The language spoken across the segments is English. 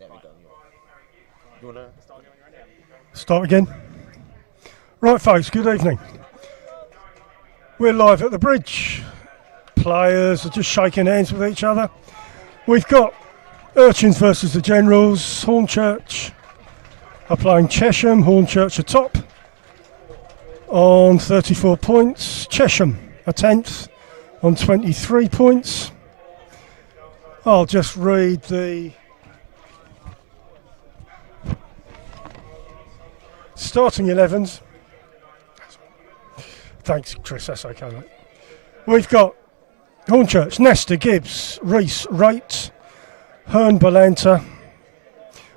There we go. You want to Start again. Right, folks, good evening. We're live at the bridge. Players are just shaking hands with each other. We've got Urchins versus the Generals. Hornchurch are playing Chesham. Hornchurch are top on 34 points. Chesham are 10th on 23 points. I'll just read the starting 11s. Thanks, Chris, that's okay, mate. We've got Hornchurch, Nestor, Gibbs, Rees, Rate, Hearn, Balanta,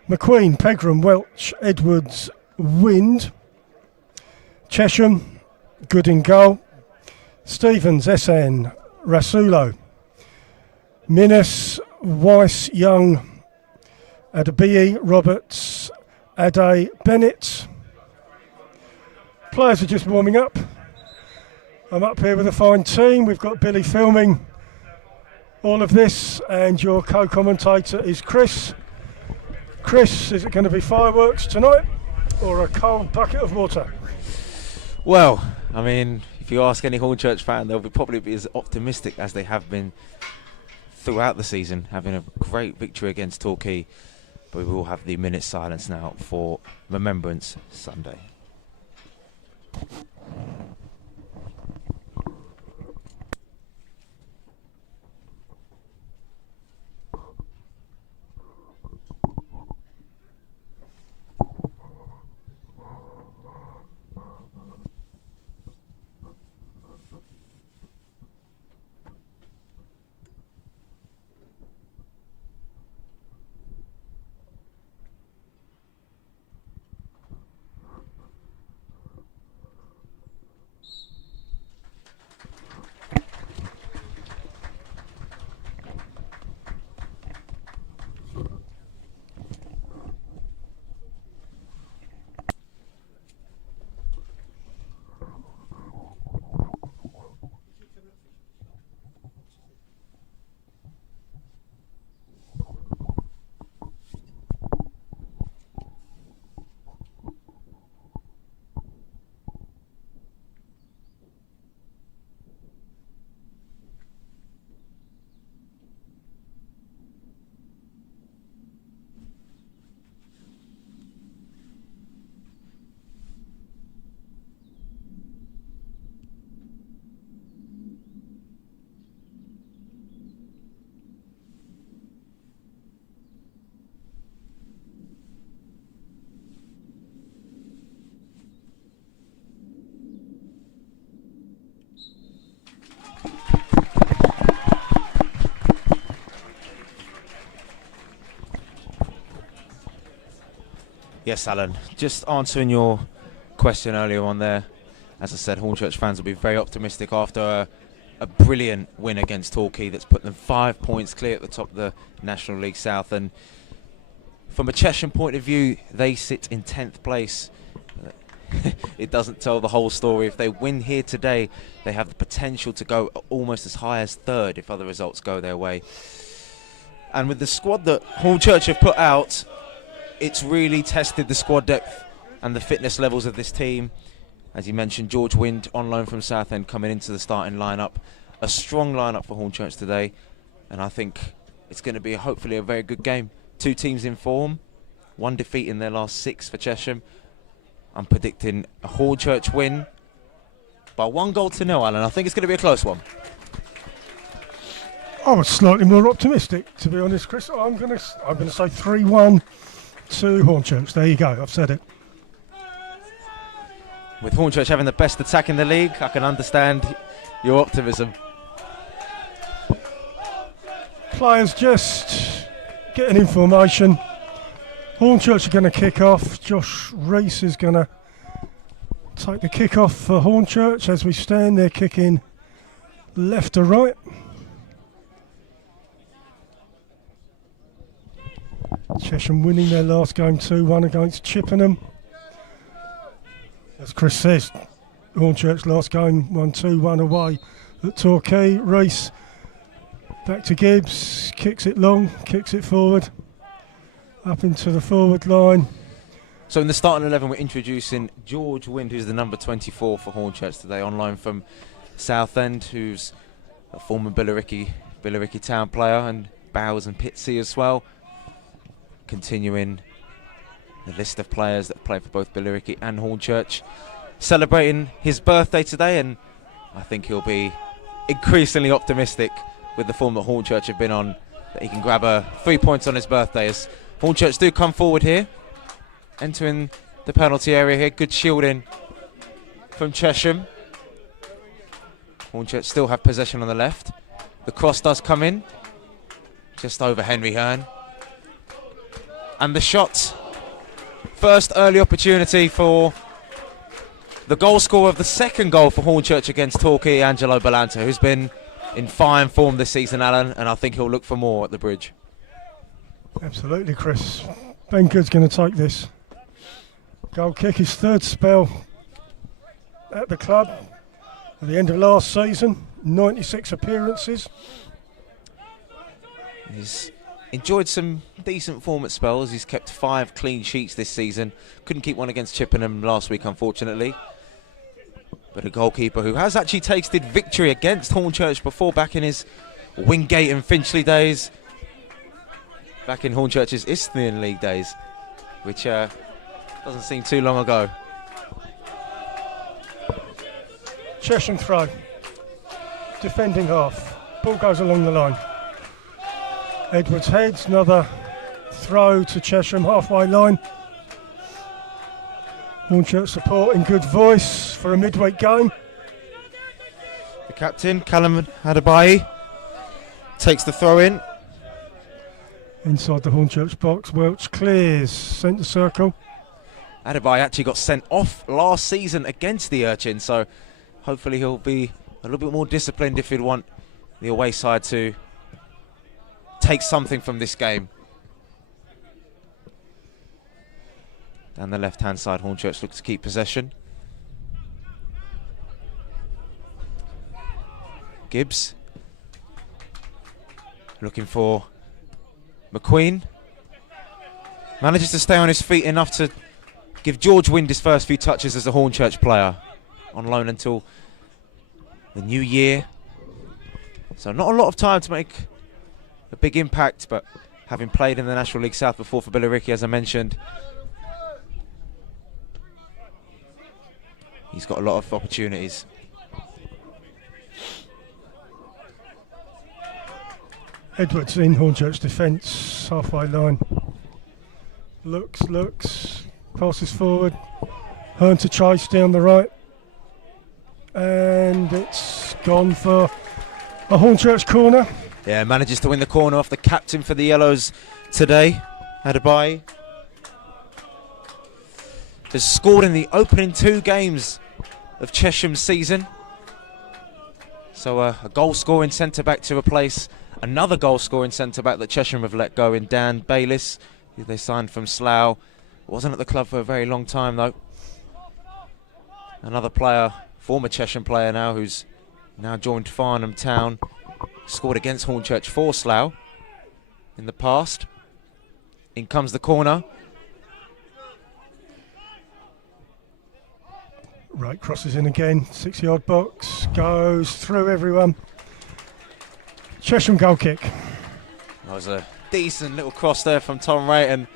McQueen, Pegram, Welch, Edwards, Wind, Chesham, Good in goal, Stevens, SN, Rasulo, Minnis, Weiss, Young, Adabii, Roberts, Ade, Bennett. Players are just warming up. I'm up here with a fine team. We've got Billy filming all of this, and your co-commentator is Chris. Chris, is it going to be fireworks tonight or a cold bucket of water? Well, I mean, if you ask any Hornchurch fan, they'll probably be as optimistic as they have been throughout the season, having a great victory against Torquay. But we will have the minute silence now for Remembrance Sunday. Yes, Alan, just answering your question earlier on there. As I said, Hornchurch fans will be very optimistic after a brilliant win against Torquay that's put them 5 points clear at the top of the National League South. And from a Chesham point of view, they sit in 10th place. It doesn't tell the whole story. If they win here today, they have the potential to go almost as high as 3rd if other results go their way. And with the squad that Hornchurch have put out, it's really tested the squad depth and the fitness levels of this team. As you mentioned, George Wind on loan from Southend coming into the starting lineup. A strong lineup for Hornchurch today, and I think it's going to be hopefully a very good game. Two teams in form, one defeat in their last 6 for Chesham. I'm predicting a Hornchurch win by 1-0, Alan. I think it's going to be a close one. I was slightly more optimistic, to be honest, Chris. I'm going to say 3-1 to Hornchurch. There you go, I've said it. With Hornchurch having the best attack in the league, I can understand your optimism. Players just getting in formation. Hornchurch are going to kick off. Josh Rees is going to take the kick off for Hornchurch. As we stand there, kicking left to right. Chesham winning their last game 2-1 against Chippenham. As Chris says, Hornchurch last game 1-2-1 away at Torquay. Rees back to Gibbs, kicks it long, kicks it forward. Up into the forward line. So in the starting 11, we're introducing George Wind, who's the number 24 for Hornchurch today, on loan from Southend, who's a former Billericay Town player, and Bowers and Pitsea as well. Continuing the list of players that play for both Billericay and Hornchurch. Celebrating his birthday today, and I think he'll be increasingly optimistic with the form that Hornchurch have been on, that he can grab 3 points on his birthday, as Hornchurch do come forward here, entering the penalty area here. Good shielding from Chesham. Hornchurch still have possession on the left. The cross does come in, just over Henry Hearn. And the shot, first early opportunity for the goal scorer of the second goal for Hornchurch against Torquay, Angelo Balanta, who's been in fine form this season, Alan, and I think he'll look for more at the Bridge. Absolutely, Chris. Ben Good's going to take this. Goal kick, his third spell at the club at the end of last season, 96 appearances. He's enjoyed some decent form at spells. He's kept 5 clean sheets this season. Couldn't keep one against Chippenham last week, unfortunately. But a goalkeeper who has actually tasted victory against Hornchurch before, back in his Wingate and Finchley days. Back in Hornchurch's Isthmian League days, which doesn't seem too long ago. Chesham throw. Defending half. Ball goes along the line. Edwards heads, another throw to Chesham, halfway line. Hornchurch support in good voice for a midweek game. The captain, Callum Adebayi, takes the throw in. Inside the Hornchurch box, Welch clears, centre circle. Adebayi actually got sent off last season against the Urchins, so hopefully he'll be a little bit more disciplined if he'd want the away side to take something from this game. Down the left-hand side, Hornchurch looks to keep possession. Gibbs looking for McQueen. Manages to stay on his feet enough to give George Wind his first few touches as a Hornchurch player, on loan until the new year. So not a lot of time to make a big impact, but having played in the National League South before for Billericay, as I mentioned, he's got a lot of opportunities. Edwards in Hornchurch defence, halfway line. Looks, passes forward. Hearn to chase down the right. And it's gone for a Hornchurch corner. Yeah, manages to win the corner off the captain for the Yellows today, Adebayi. Has scored in the opening 2 games of Chesham's season. So a goal-scoring centre-back to replace another goal-scoring centre-back that Chesham have let go in Dan Bayliss, who they signed from Slough. Wasn't at the club for a very long time, though. Another player, former Chesham player now, who's now joined Farnham Town. Scored against Hornchurch for Slough in the past. In comes the corner. Right, crosses in again, 6-yard box, goes through everyone. Chesham goal kick. That was a decent little cross there from Tom Wright, and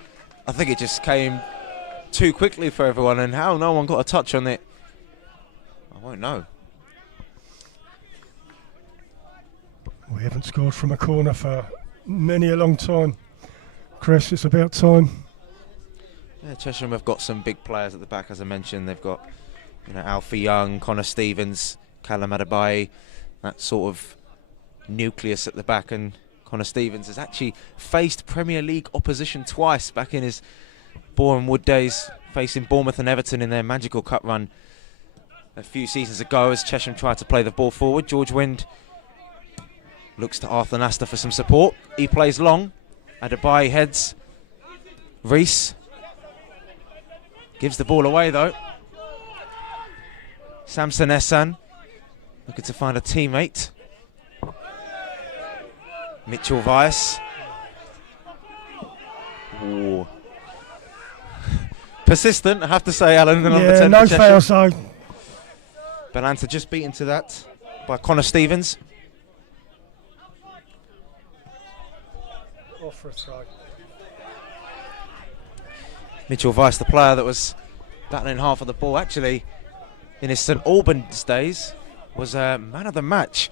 I think it just came too quickly for everyone, and how no one got a touch on it, I won't know. We haven't scored from a corner for many a long time. Chris, it's about time. Yeah, Chesham have got some big players at the back, as I mentioned. They've got, Alfie Young, Connor Stevens, Callum Adebayi, that sort of nucleus at the back. And Connor Stevens has actually faced Premier League opposition twice back in his Boreham Wood days, facing Bournemouth and Everton in their magical cup run a few seasons ago as Chesham tried to play the ball forward. George Wind looks to Arthur Nastor for some support. He plays long. Adebayi heads. Reese gives the ball away though. Samson Essan looking to find a teammate. Mitchell Weiss Ooh. Persistent, I have to say, Alan. The number Yeah, 10 no for Chesham. fouls though. Belanta just beaten to that by Connor Stevens. Off for a throw. Mitchell Weiss, the player that was battling half of the ball, actually, in his St Albans days, was man of the match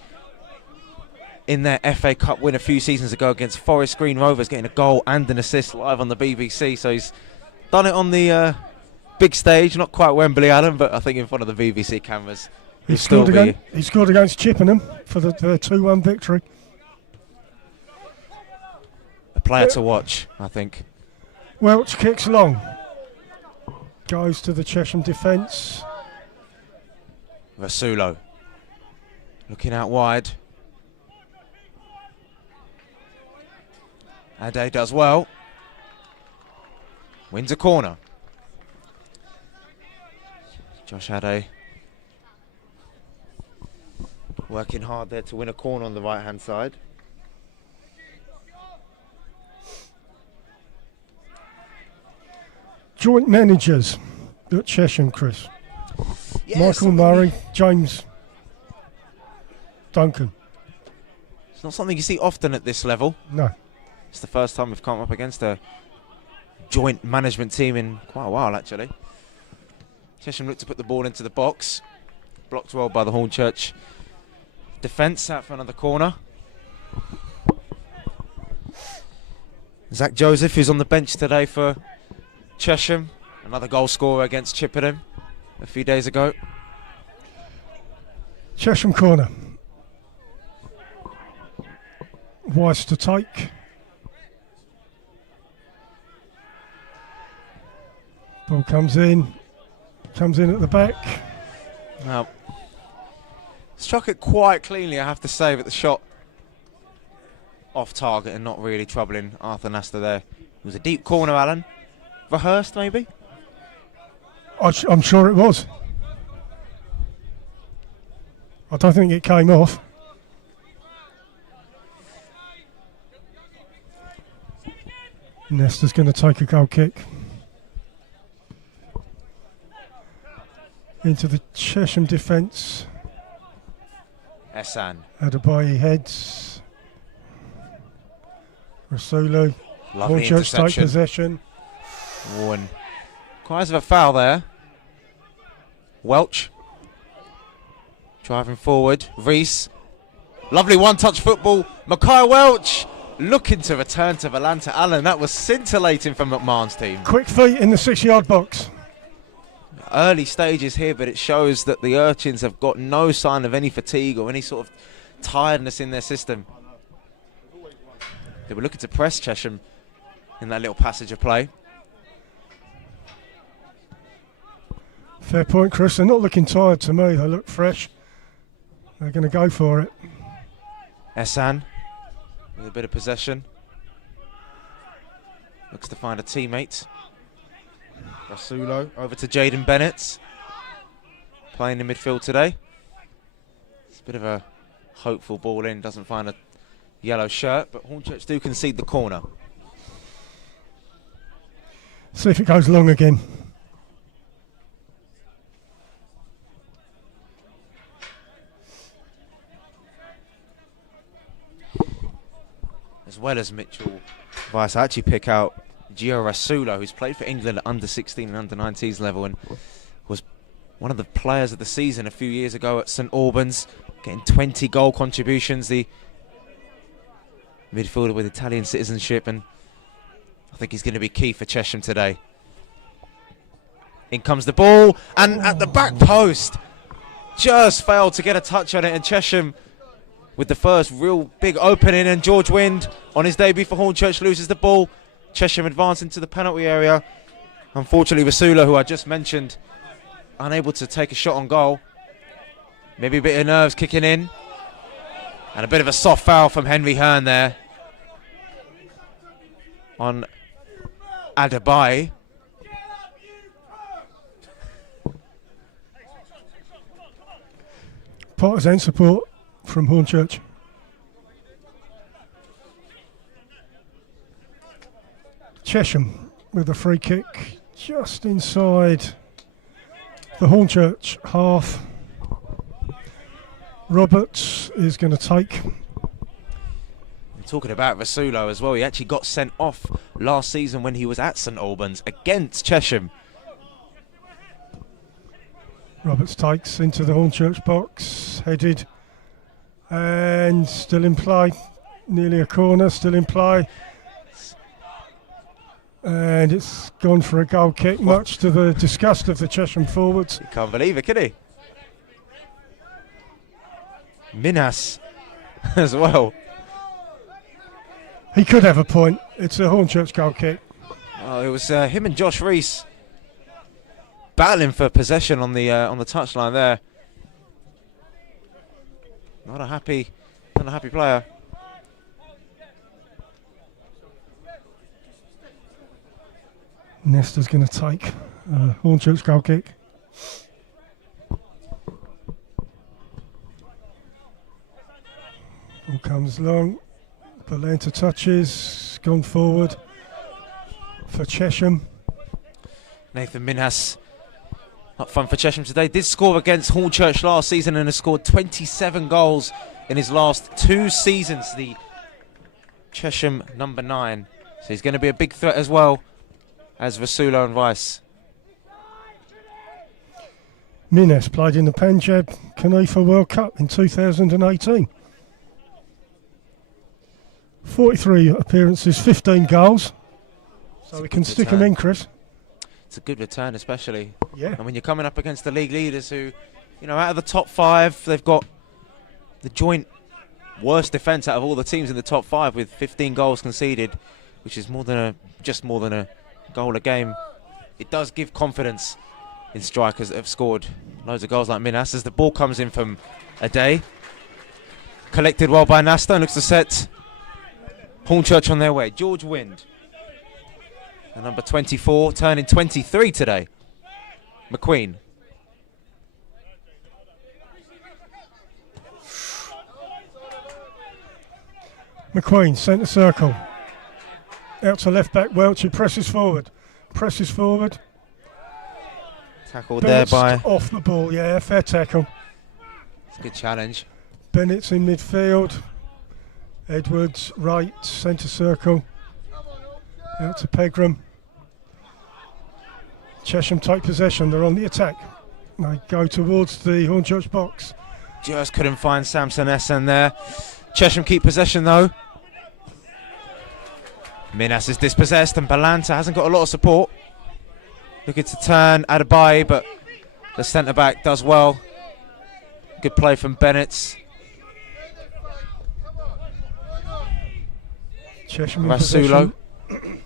in their FA Cup win a few seasons ago against Forest Green Rovers, getting a goal and an assist live on the BBC. So he's done it on the big stage, not quite Wembley, Alan, but I think in front of the BBC cameras. He scored against Chippenham for the 2-1 victory. A player to watch, I think. Welch kicks long. Goes to the Chesham defence. Rasulo looking out wide. Ade does well. Wins a corner. Josh Ade working hard there to win a corner on the right hand side. Joint managers at Chesham, Chris. Yes, Michael Murray, James Duncan. It's not something you see often at this level. No. It's the first time we've come up against a joint management team in quite a while, actually. Chesham looked to put the ball into the box. Blocked well by the Hornchurch defence out for another corner. Zach Joseph, who's on the bench today for Chesham, another goal scorer against Chippenham a few days ago. Chesham corner. Weiss to take. Ball comes in at the back. Now, struck it quite cleanly, I have to say, but the shot off target and not really troubling Arthur Nastor there. It was a deep corner, Alan. Rehearsed, maybe? I'm sure it was. I don't think it came off. Nestor's going to take a goal kick. Into the Chesham defence. Hassan. Adebayi heads. Rasulu. Lovely Hornchurch take interception. possession. One. Quite of a foul there. Welch. Driving forward. Reese. Lovely one-touch football. Mackay Welch looking to return to Belanta. Allen, that was scintillating from McMahon's team. Quick feet in the 6-yard box. Early stages here, but it shows that the Urchins have got no sign of any fatigue or any sort of tiredness in their system. They were looking to press Chesham in that little passage of play. Fair point, Chris. They're not looking tired to me. They look fresh. They're going to go for it. Hassan with a bit of possession. Looks to find a teammate. Rasulo over to Jaden Bennett. Playing in midfield today. It's a bit of a hopeful ball in. Doesn't find a yellow shirt, but Hornchurch do concede the corner. See if it goes long again. As well as Mitchell Weiss, I actually pick out Gio Rasulo, who's played for England at under 16 and under 19s level and was one of the players of the season a few years ago at St Albans, getting 20 goal contributions. The midfielder with Italian citizenship, and I think he's going to be key for Chesham today. In comes the ball, and at the back post, just failed to get a touch on it, and Chesham with the first real big opening, and George Wind on his debut for Hornchurch loses the ball. Chesham advancing to the penalty area. Unfortunately, Rasulo, who I just mentioned, unable to take a shot on goal. Maybe a bit of nerves kicking in. And a bit of a soft foul from Henry Hearn there on Adebayi. Partisan support from Chesham with a free kick just inside the Hornchurch half. Roberts is going to take. Talking about Vasulo as well, he actually got sent off last season when he was at St Albans against Chesham. Roberts takes into the Hornchurch box, headed and still in play. Nearly a corner, still in play. And it's gone for a goal kick, much to the disgust of the Chesham forwards. He can't believe it, can he? Minas as well. He could have a point. It's a Hornchurch goal kick. Oh, it was him and Josh Rees battling for possession on the touchline there. Not a happy player. Nesta's going to take Hornchurch goal kick. Ball comes long. Balenta touches, gone forward for Chesham. Nathan Minas up front for Chesham today. Did score against Hornchurch last season and has scored 27 goals in his last 2 seasons. The Chesham number 9. So he's going to be a big threat as well as Vasulo and Weiss. Minas played in the Punjab Kanifa World Cup in 2018. 43 appearances, 15 goals. So we can stick him in, Chris. It's a good return, especially. Yeah. And when you're coming up against the league leaders who, you know, out of the top 5, they've got the joint worst defence out of all the teams in the top 5 with 15 goals conceded, which is just more than a goal a game. It does give confidence in strikers that have scored loads of goals like Minas. As the ball comes in from Ade, collected well by Nasta and looks to set Hornchurch on their way. George Wind, the number 24, turning 23 today. McQueen. McQueen, centre circle. Out to left back, Welch, who presses forward. Tackled there by... off the ball, yeah, fair tackle. It's a good challenge. Bennett's in midfield. Edwards, right, centre circle. Out to Pegram. Chesham take possession, they're on the attack. They go towards the Hornchurch box. Just couldn't find Samson Essen there. Chesham keep possession though. Minas is dispossessed and Balanta hasn't got a lot of support. Looking to turn Adebayo, but the centre back does well. Good play from Bennett. Chesham in Vasulo. possession.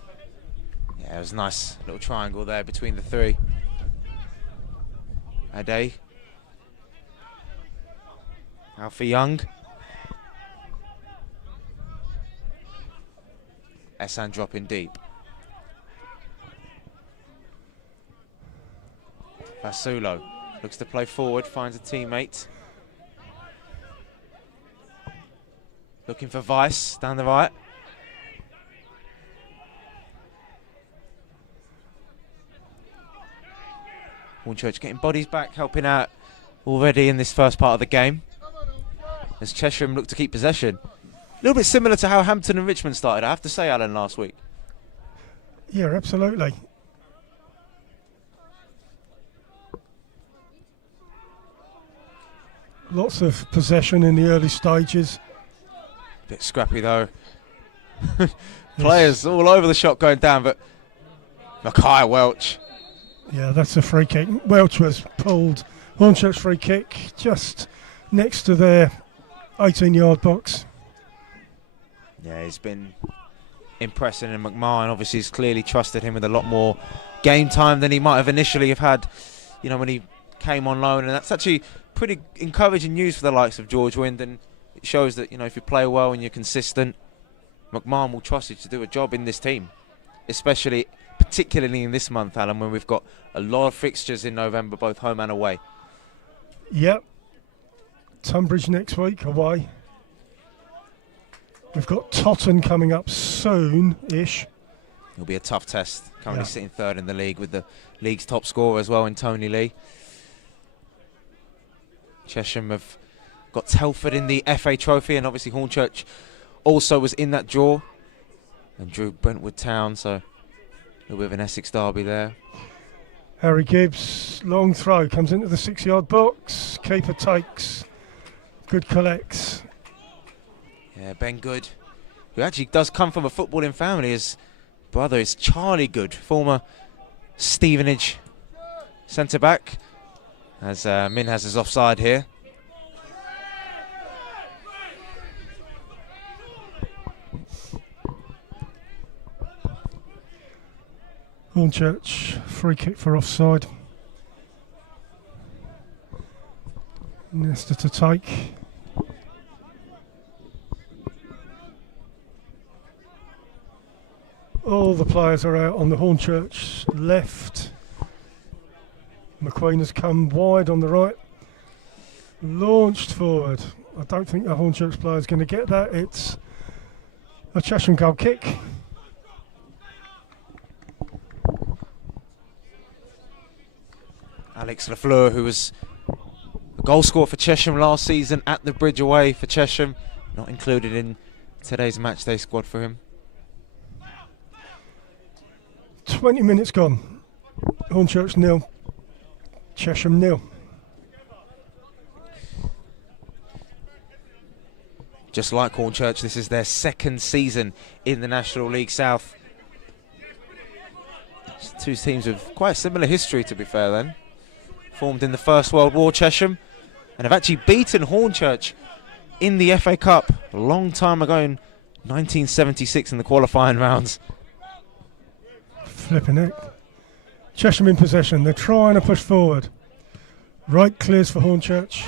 Yeah, it was a nice little triangle there between the 3. Ade. Alfie Young. Essan dropping deep. Vasulo looks to play forward, finds a teammate. Looking for Weiss down the right. Hornchurch getting bodies back, helping out already in this first part of the game. As Chesham look to keep possession. A little bit similar to how Hampton and Richmond started, I have to say, Alan, last week. Yeah, absolutely. Lots of possession in the early stages. Bit scrappy though. Players all over the shot going down, but Mackay Welch. Yeah, that's a free kick. Welch was pulled. Hornchurch free kick just next to their 18-yard box. Yeah, he's been impressing, and McMahon obviously has clearly trusted him with a lot more game time than he might have initially have had, you know, when he came on loan. And that's actually pretty encouraging news for the likes of George Wind, and it shows that, you know, if you play well and you're consistent, McMahon will trust you to do a job in this team, particularly in this month, Alan, when we've got a lot of fixtures in November, both home and away. Yep. Tunbridge next week, away. We've got Totten coming up soon-ish. It'll be a tough test. Currently Yeah. sitting third in the league with the league's top scorer as well in Tony Lee. Chesham have got Telford in the FA Trophy, and obviously Hornchurch also was in that draw and drew Brentwood Town, so a little bit of an Essex derby there. Harry Gibbs, long throw, comes into the 6-yard box. Keeper takes. Good collects. Yeah, Ben Good, who actually does come from a footballing family. His brother is Charlie Good, former Stevenage centre-back, as Minhas is offside here. Hornchurch, free kick for offside. Nesta to take. All the players are out on the Hornchurch left. McQueen has come wide on the right. Launched forward. I don't think the Hornchurch player is going to get that. It's a Chesham goal kick. Alex Lafleur, who was a goal scorer for Chesham last season at the Bridge away for Chesham, not included in today's matchday squad for him. 20 minutes gone. Hornchurch 0. Chesham 0. Just like Hornchurch, this is their second season in the National League South. It's two teams with quite a similar history, to be fair then. Formed in the First World War, Chesham, and have actually beaten Hornchurch in the FA Cup a long time ago in 1976 in the qualifying rounds. Flipping it. Chesham in possession. They're trying to push forward. Right clears for Hornchurch.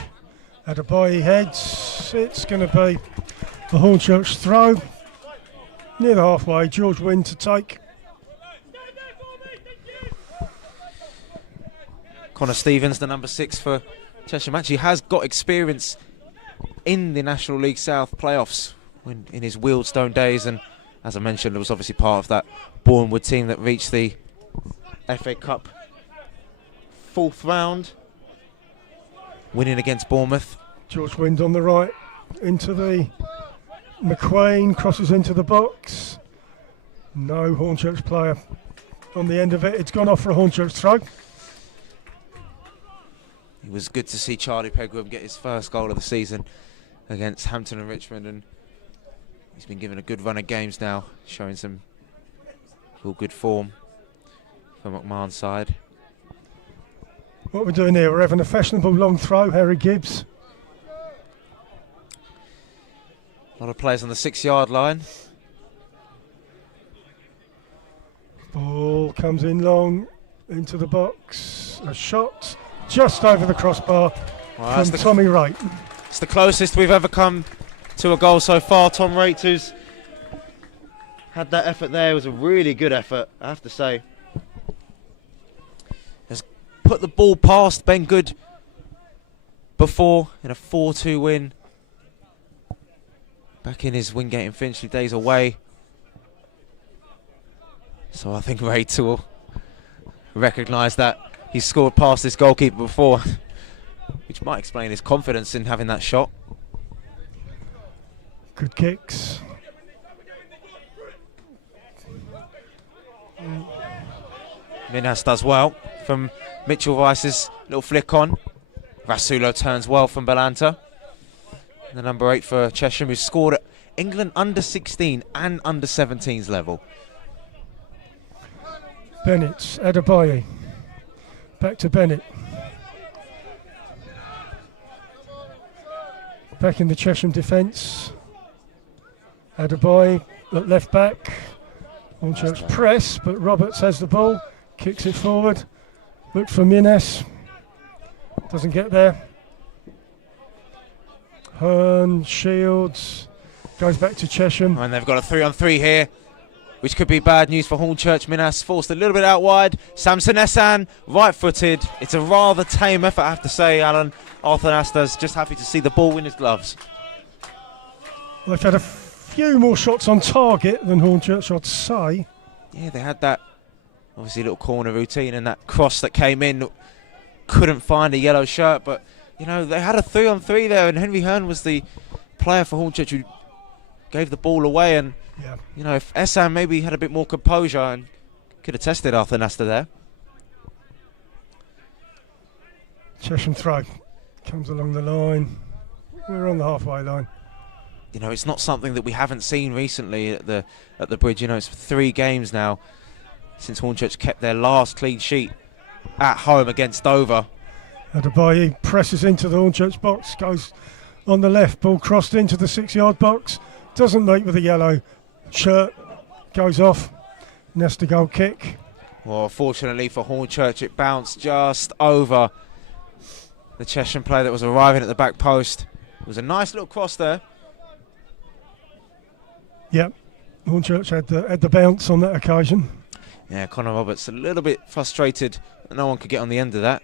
Adebayi heads. It's going to be a Hornchurch throw. Near the halfway. George Wynne to take. Connor Stevens, the number 6 for Chesham, actually has got experience in the National League South playoffs in his Wealdstone days, and as I mentioned, it was obviously part of that Bournemouth team that reached the FA Cup 4th round, winning against Bournemouth. George Wynne on the right. Into the McQueen. Crosses into the box. No Hornchurch player on the end of it. It's gone off for a Hornchurch throw. It was good to see Charlie Pegram get his first goal of the season against Hampton and Richmond, and he's been given a good run of games now, showing some real good form for McMahon's side. What we're doing here, we're having a fashionable long throw. Harry Gibbs. A lot of players on the 6-yard line. Ball comes in long into the box. A shot just over the crossbar Well, from Tommy Wright. It's the closest we've ever come to a goal so far. Tom Wright, who's had that effort there, it was a really good effort, I have to say. Has put the ball past Ben Good before in a 4-2 win. Back in his Wingate and Finchley days away. So I think Wright will recognise that he's scored past this goalkeeper before, which might explain his confidence in having that shot. Good kicks. Minas does well from Mitchell Rice's little flick on. Rasulo turns well from Balanta. The number 8 for Chesham, who scored at England under 16 and under 17s level. Bennett, Adebayi. Back to Bennett. Back in the Chesham defence. Adebayi at left back. Hornchurch press, but Roberts has the ball. Kicks it forward. Look for Minas. Doesn't get there. Hearn, Shields. Goes back to Chesham. And they've got a 3-on-3 here, which could be bad news for Hornchurch. Minas forced a little bit out wide. Samson Essan, right-footed. It's a rather tame effort, I have to say, Alan. Arthur Nasta's just happy to see the ball in his gloves. They've had a few more shots on target than Hornchurch, I'd say. yeah, they had that obviously little corner routine and that cross that came in. Couldn't find a yellow shirt, but you know, they had a 3-on-3 there, and Henry Hearn was the player for Hornchurch who gave the ball away. And you know, if Chesham maybe had a bit more composure and could have tested Arthur Nasta there. Chesham throw comes along the line. We're on the halfway line. You know, it's not something that we haven't seen recently at the bridge. You know, it's 3 games now since Hornchurch kept their last clean sheet at home against Dover. Adebayi presses into the Hornchurch box, goes on the left, ball crossed into the 6-yard box, doesn't meet with a yellow shirt, goes off. Nesta goal kick. Well, fortunately for Hornchurch, it bounced just over the Chesham player that was arriving at the back post. It was a nice little cross there. Yep, Hornchurch had the bounce on that occasion. Yeah, Connor Roberts a little bit frustrated that no one could get on the end of that.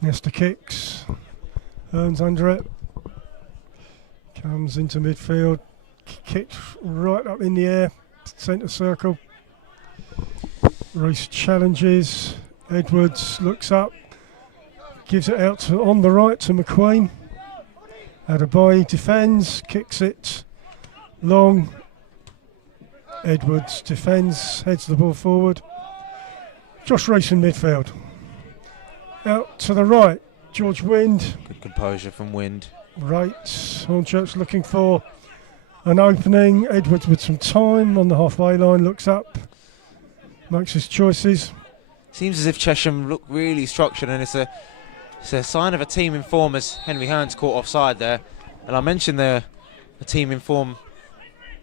Nesta kicks, Hearn's under it, comes into midfield, kicks right up in the air, centre circle. Reese challenges, Edwards looks up, gives it out on the right to McQueen. Adebayi defends, kicks it long. Edwards defends, heads the ball forward. Josh Reese in midfield. Out to the right, George Wind. Good composure from Wind. Right, Hornchurch looking for an opening. Edwards with some time on the halfway line, looks up, makes his choices. Seems as if Chesham look really structured, and it's a sign of a team in form, as Henry Hearn's caught offside there. And I mentioned the team in form,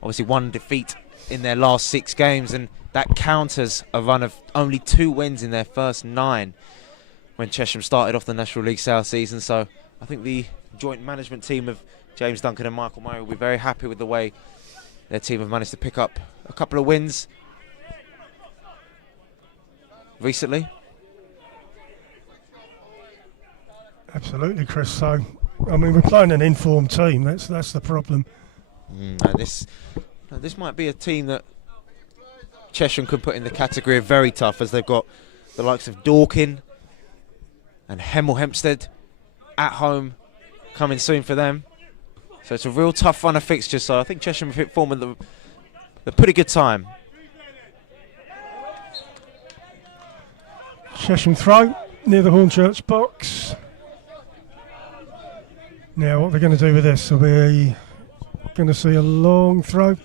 obviously 1 defeat in their last 6 games, and that counters a run of only 2 wins in their first 9 when Chesham started off the National League South season. So I think the joint management team of James Duncan and Michael Murray will be very happy with the way their team have managed to pick up a couple of wins recently. Absolutely, Chris. So, I mean, we're playing an informed team. That's the problem. And this might be a team that Chesham could put in the category of very tough, as they've got the likes of Dorking and Hemel Hempstead at home coming soon for them. So it's a real tough run of fixtures. So I think Chesham have hit form at the pretty good time. Chesham throw near the Hornchurch box. Now, what they're going to do with this? Are we going to see a long throw?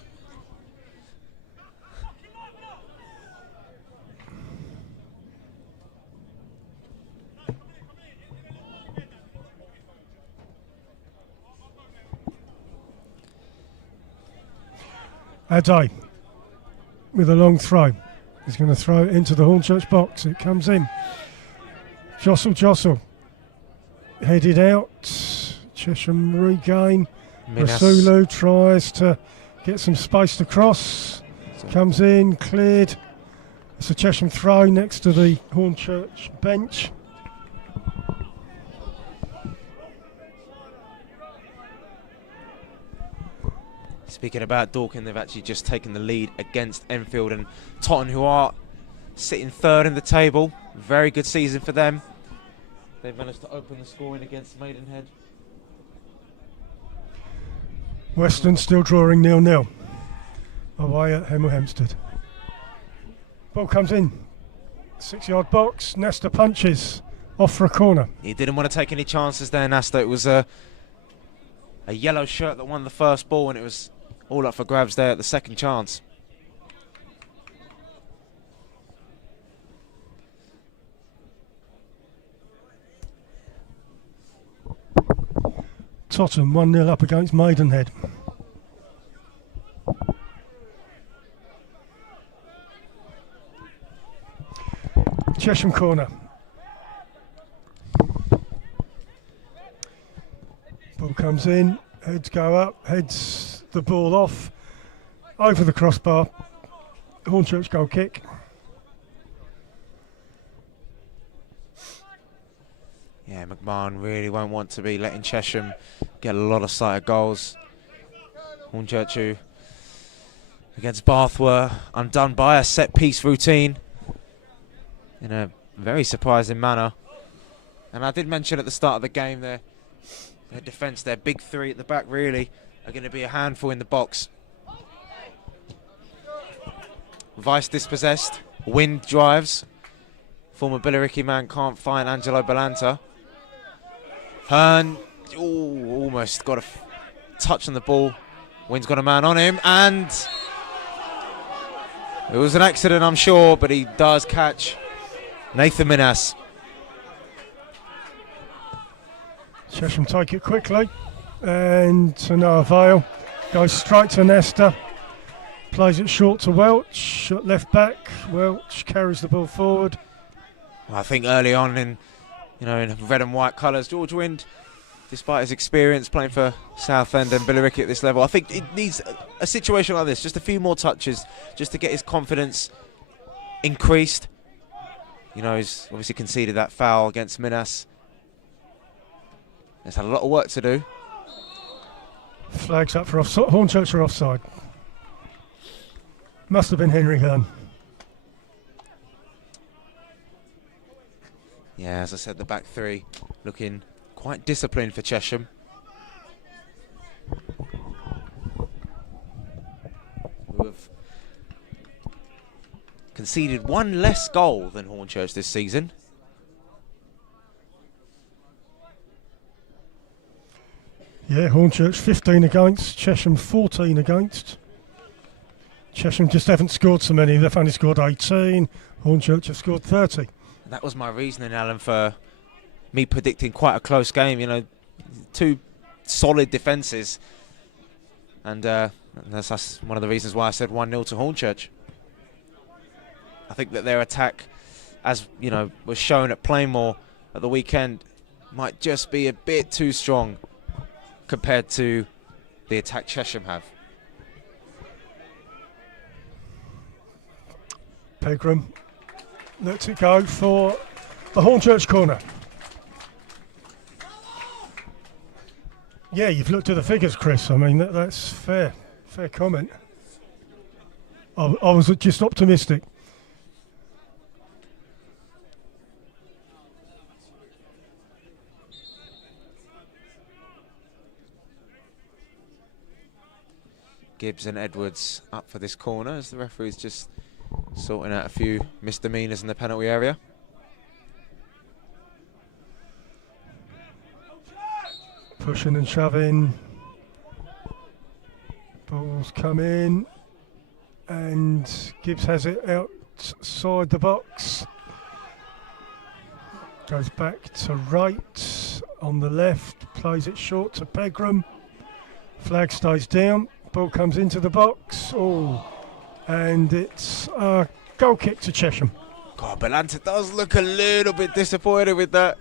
Ade with a long throw. He's going to throw it into the Hornchurch box. It comes in. Jostle. Headed out. Chesham regain. Rasulu tries to get some space to cross. Comes in, cleared. It's a Chesham throw next to the Hornchurch bench. Speaking about Dorking, they've actually just taken the lead against Enfield and Totton, who are sitting 3rd in the table. Very good season for them. They've managed to open the scoring against Maidenhead. Western still drawing 0-0 away at Hemel Hempstead. Ball comes in, 6-yard box. Nesta punches off for a corner. He didn't want to take any chances there, Nasta. It was a yellow shirt that won the first ball, and it was all up for grabs there at the second chance. Tottenham 1-0 up against Maidenhead. Chesham corner. Ball comes in, heads go up, heads the ball off, over the crossbar. Hornchurch goal kick. Yeah, McMahon really won't want to be letting Chesham get a lot of sight of goals. Hornchurch against Bath were undone by a set-piece routine in a very surprising manner. And I did mention at the start of the game their defence, their big three at the back really are going to be a handful in the box. Vice dispossessed, Wind drives. Former Billericay man can't find Angelo Balanta. Hearn, almost got a touch on the ball. Wind's got a man on him, and it was an accident, I'm sure, but he does catch Nathan Minas. Chesham take it quickly, and to no avail. Goes straight to Nesta. Plays it short to Welch, at left back. Welch carries the ball forward. I think early on in red and white colours, George Wind, despite his experience playing for Southend and Billericay at this level, I think it needs a situation like this, just a few more touches, just to get his confidence increased. You know, he's obviously conceded that foul against Minas. He's had a lot of work to do. Flags up for offside. Hornchurch are offside. Must have been Henry Hearn. Yeah, as I said, the back three looking quite disciplined for Chesham. Who have conceded one less goal than Hornchurch this season. Yeah, Hornchurch 15 against, Chesham 14 against. Chesham just haven't scored so many. They've only scored 18. Hornchurch have scored 30. That was my reasoning, Alan, for me predicting quite a close game. You know, two solid defences. And that's one of the reasons why I said 1-0 to Hornchurch. I think that their attack, as you know, was shown at Plainmoor at the weekend, might just be a bit too strong compared to the attack Chesham have. Pegram lets it go for the Hornchurch corner. Yeah, you've looked at the figures, Chris. I mean, that's fair comment. I was just optimistic. Gibbs and Edwards up for this corner as the referee's just sorting out a few misdemeanors in the penalty area. Pushing and shoving. Balls come in. And Gibbs has it outside the box. Goes back to right on the left. Plays it short to Pegram. Flag stays down. Ball comes into the box. Oh, and it's a goal kick to Chesham. God, Balanta does look a little bit disappointed with that.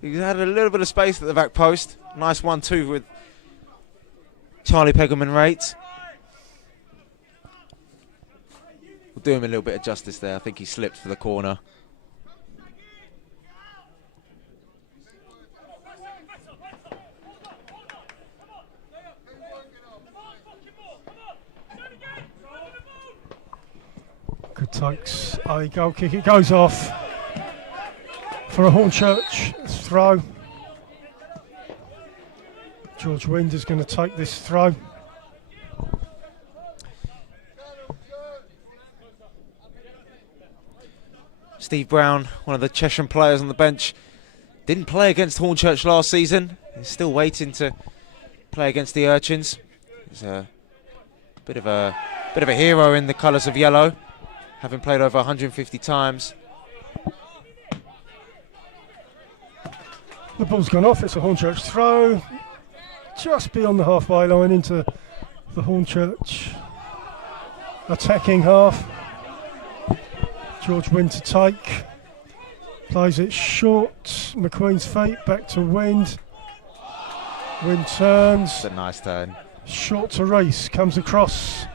He had a little bit of space at the back post. Nice 1-2 with Charlie Pegram and Rate. We'll do him a little bit of justice there. I think he slipped for the corner. Good takes a goal kick. It goes off for a Hornchurch throw. George Wind is going to take this throw. Steve Brown, one of the Chesham players on the bench, didn't play against Hornchurch last season. He's still waiting to play against the Urchins. He's a bit of a hero in the colours of yellow, having played over 150 times. The ball's gone off. It's a Hornchurch throw. Just beyond the halfway line into the Hornchurch attacking half. George Wind to take. Plays it short. McQueen's feet. Back to Wind. Wind turns. It's a nice turn. Short to Reese. Comes across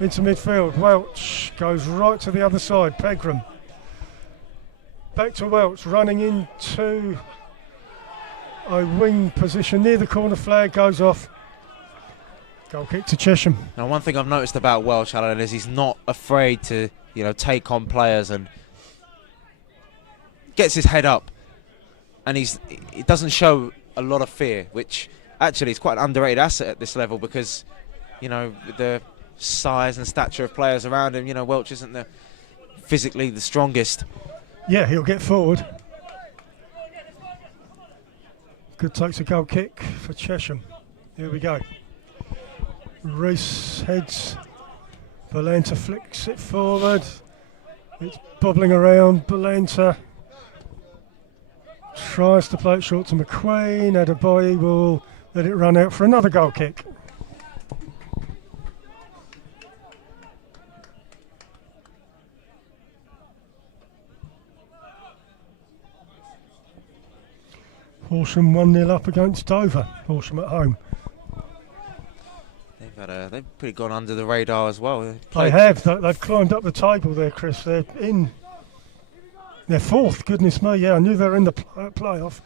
into midfield. Welch goes right to the other side. Pegram. Back to Welch. Running into a wing position near the corner flag, goes off. Goal kick to Chesham. Now, one thing I've noticed about Welch, Alan, is he's not afraid to, take on players and gets his head up, and it doesn't show a lot of fear, which actually is quite an underrated asset at this level because, with the size and stature of players around him, Welch isn't physically the strongest. Yeah, he'll get forward. Good takes a goal kick for Chesham. Here we go. Reese heads. Balenta flicks it forward. It's bobbling around. Balenta tries to play it short to McQueen. Adebayo will let it run out for another goal kick. Horsham 1-0 up against Dover. Horsham at home. They've pretty gone under the radar as well. They have. They've climbed up the table there, Chris. They're fourth. Goodness me, yeah. I knew they were in the playoff.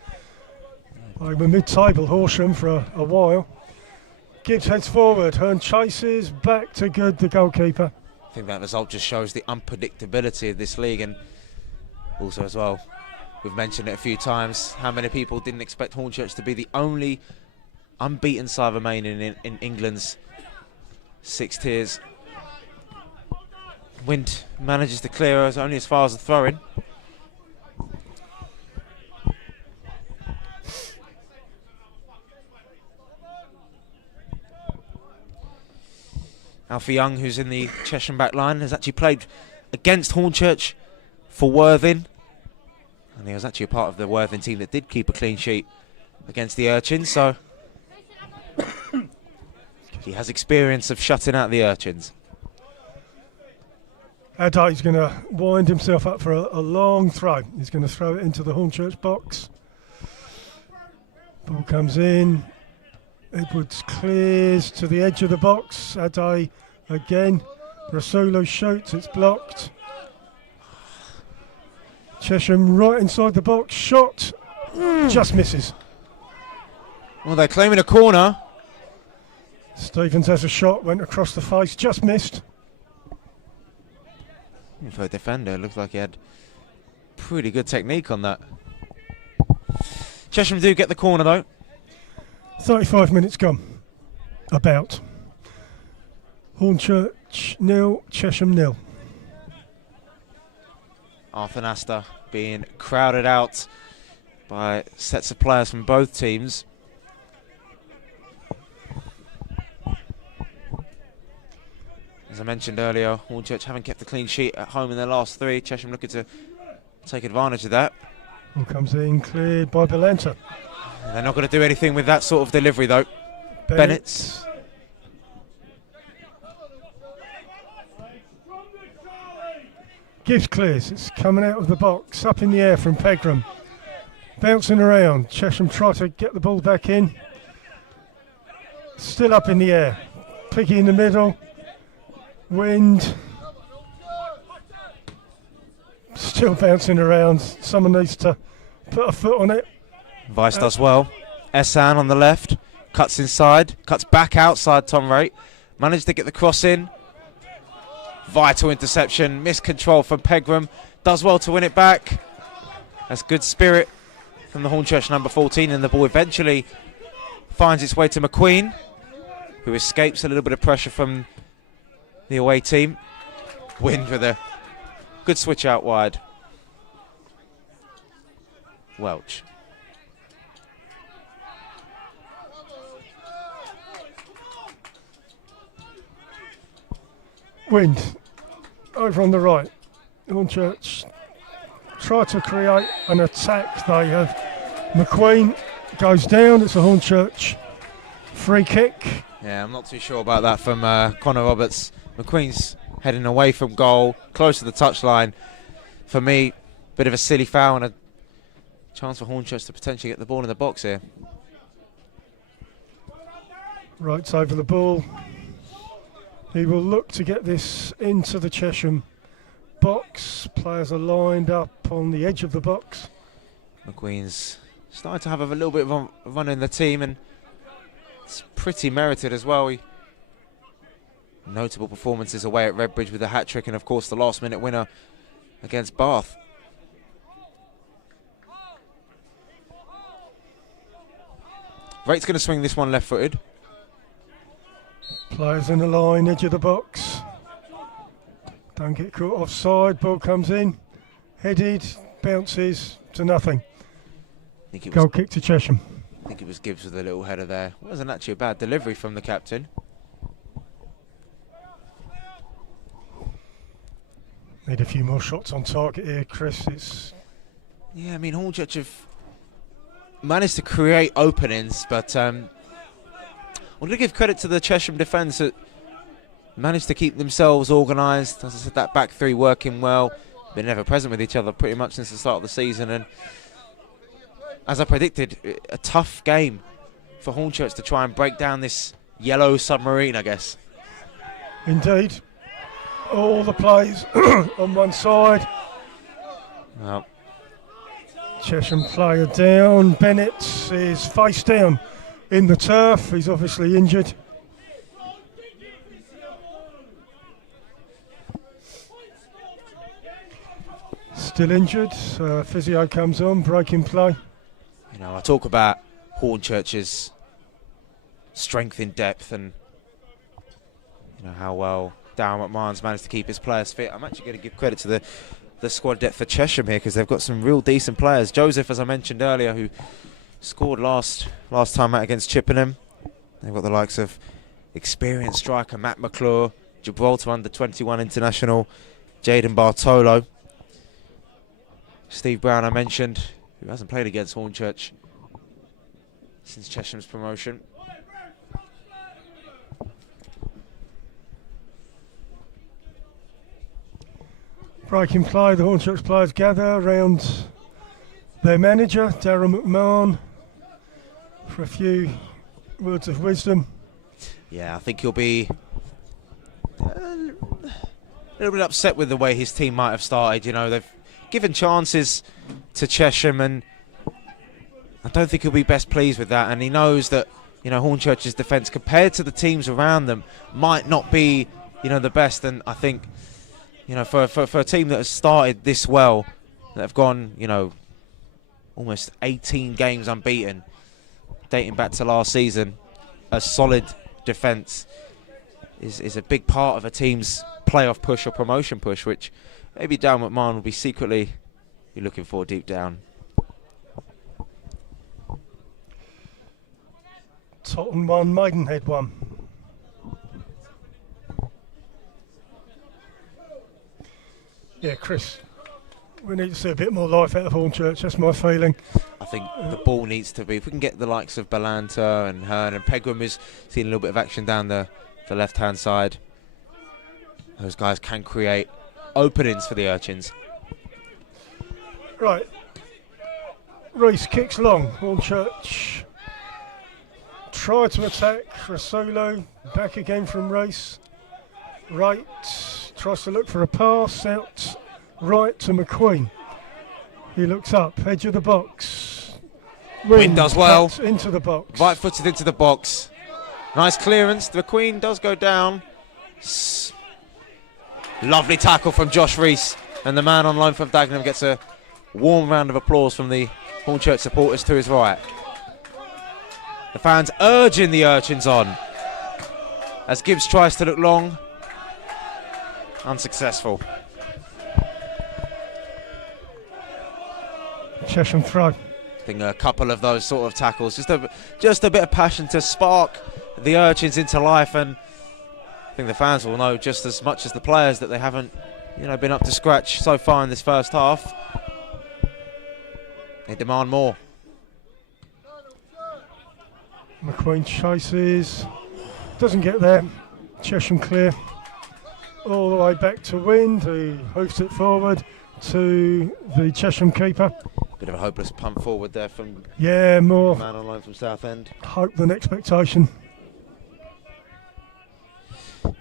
They were mid-table, Horsham, for a while. Gibbs heads forward. Hearn chases. Back to Good, the goalkeeper. I think that result just shows the unpredictability of this league, and also as well, we've mentioned it a few times, how many people didn't expect Hornchurch to be the only unbeaten side of Maine in England's 6 tiers. Wind manages to clear us only as far as the throw-in. Alfie Young, who's in the Chesham back line, has actually played against Hornchurch for Worthing. And he was actually a part of the Worthing team that did keep a clean sheet against the Urchins, so he has experience of shutting out the Urchins. Adate's going to wind himself up for a long throw. He's going to throw it into the Hornchurch box. Ball comes in. Edwards clears to the edge of the box. Adate again. Rasulu shoots. It's blocked. Chesham right inside the box. Shot. Just misses. Well, they're claiming a corner. Stevens has a shot. Went across the face. Just missed. For a defender, it looked like he had pretty good technique on that. Chesham do get the corner though. 35 minutes gone. About. Hornchurch 0, Chesham 0. Arthur Nasta being crowded out by sets of players from both teams. As I mentioned earlier, Hornchurch haven't kept the clean sheet at home in their last 3. Chesham looking to take advantage of that. Ball comes in, cleared by Balenta. They're not going to do anything with that sort of delivery though. Bennett. Gibbs clears, it's coming out of the box, up in the air from Pegram. Bouncing around, Chesham try to get the ball back in. Still up in the air. Piggy in the middle. Wind. Still bouncing around. Someone needs to put a foot on it. Vice does well. Essan on the left. Cuts inside. Cuts back outside Tom Raitt. Managed to get the cross in. Vital interception. Missed control from Pegram. Does well to win it back. That's good spirit from the Hornchurch number 14. And the ball eventually finds its way to McQueen, who escapes a little bit of pressure from the away team. Wind with a good switch out wide. Welch. Wind over on the right. Hornchurch try to create an attack. They have McQueen goes down. It's a Hornchurch free kick. Yeah, I'm not too sure about that from Connor Roberts. McQueen's heading away from goal, close to the touchline. For me, bit of a silly foul and a chance for Hornchurch to potentially get the ball in the box here. Wright's over the ball. He will look to get this into the Chesham box. Players are lined up on the edge of the box. McQueen's starting to have a little bit of a run in the team, and it's pretty merited as well. Notable performances away at Redbridge with a hat-trick, and of course the last-minute winner against Bath. Wright's going to swing this one left-footed. Players in the line, edge of the box. Don't get caught offside. Ball comes in, headed, bounces to nothing. Goal kick to Chesham. I think it was Gibbs with a little header there. It wasn't actually a bad delivery from the captain. Need a few more shots on target here, Chris. Yeah, I mean, Hornchurch have managed to create openings, but I'm going to give credit to the Chesham defence that managed to keep themselves organised. As I said, that back three working well. Been ever present with each other pretty much since the start of the season, and as I predicted, a tough game for Hornchurch to try and break down this yellow submarine, I guess. Indeed. All the plays on one side. Well, Chesham player down. Bennett is face down in the turf. He's obviously injured. Still injured. Physio comes on, breaking play. you know, I talk about Hornchurch's strength in depth and you know how well Darren McMahon's managed to keep his players fit. I'm actually going to give credit to the squad depth for Chesham here, because they've got some real decent players. Joseph, as I mentioned earlier, who scored last time out against Chippenham. They've got the likes of experienced striker Matt McClure, Gibraltar under-21 international Jaden Bartolo. Steve Brown, I mentioned, who hasn't played against Hornchurch since Chesham's promotion. Breaking play, the Hornchurch players gather around their manager, Darren McMahon, for a few words of wisdom. Yeah, I think he'll be a little bit upset with the way his team might have started. You know, they've given chances to Chesham, and I don't think he'll be best pleased with that. And he knows that, you know, Hornchurch's defence compared to the teams around them might not be, you know, the best. And I think, you know, for a team that has started this well, that have gone, you know, almost 18 games unbeaten, dating back to last season, a solid defence is a big part of a team's playoff push or promotion push, which maybe Darren McMahon will be secretly looking for deep down. Tottenham 1, Maidenhead 1. Yeah, Chris, we need to see a bit more life out of Hornchurch, that's my feeling. I think the ball needs to be, if we can get the likes of Balanta and Hearn, and Pegram is seeing a little bit of action down the left-hand side. Those guys can create openings for the Urchins. Right, Reese kicks long, Hornchurch try to attack Rasolo, back again from Reese. Right, tries to look for a pass out right to McQueen. He looks up, edge of the box. Wynn does well. Into the box. Right footed into the box. Nice clearance. The Queen does go down. Lovely tackle from Josh Reese. And the man on loan from Dagenham gets a warm round of applause from the Hornchurch supporters to his right. The fans urging the Urchins on as Gibbs tries to look long. Unsuccessful. Chesham throw. I think a couple of those sort of tackles, just a bit of passion to spark the Urchins into life, and I think the fans will know just as much as the players that they haven't, you know, been up to scratch so far in this first half. They demand more. McQueen chases, doesn't get there. Chesham clear. All the way back to Wind, who hoofs it forward to the Chesham keeper. Bit of a hopeless punt forward there from more man on loan from Southend. hope than expectation.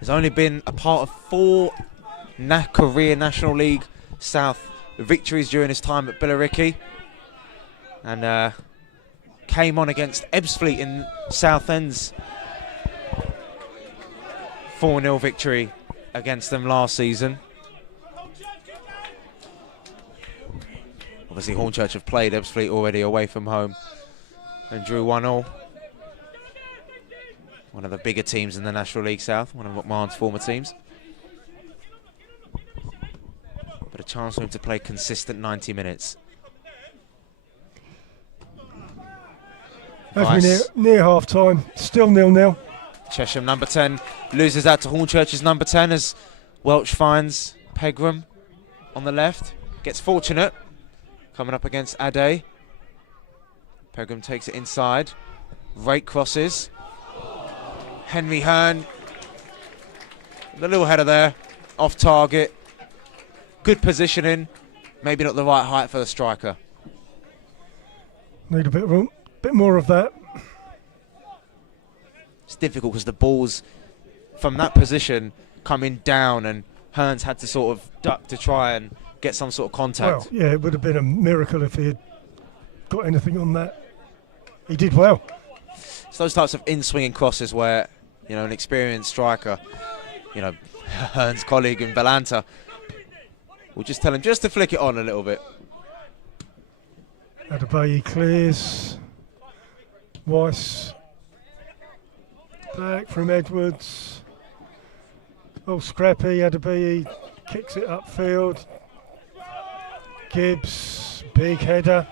He's only been a part of 4 career National League South victories during his time at Billericay. And came on against Ebbsfleet in Southend's 4-0 victory against them last season. Obviously, Hornchurch have played Ebbsfleet already away from home and drew 1-0. One of the bigger teams in the National League South, one of McMahon's former teams. But a chance for him to play consistent 90 minutes. As we're near half time, still 0-0. Chesham, number 10, loses out to Hornchurch's number 10 as Welch finds Pegram on the left. Gets fortunate, coming up against Ade. Pegram takes it inside. Rake crosses. Henry Hearn, the little header there, off target. Good positioning, maybe not the right height for the striker. Need a bit more of that. It's difficult because the ball's from that position coming down, and Hearn's had to sort of duck to try and get some sort of contact. Well, yeah, it would have been a miracle if he had got anything on that. He did well. It's those types of in-swinging crosses where, you know, an experienced striker, you know, Hearn's colleague in Balanta, will just tell him just to flick it on a little bit. Adebayi clears. Weiss. Back from Edwards. Oh, scrappy. Adebayi kicks it upfield. Gibbs, big header.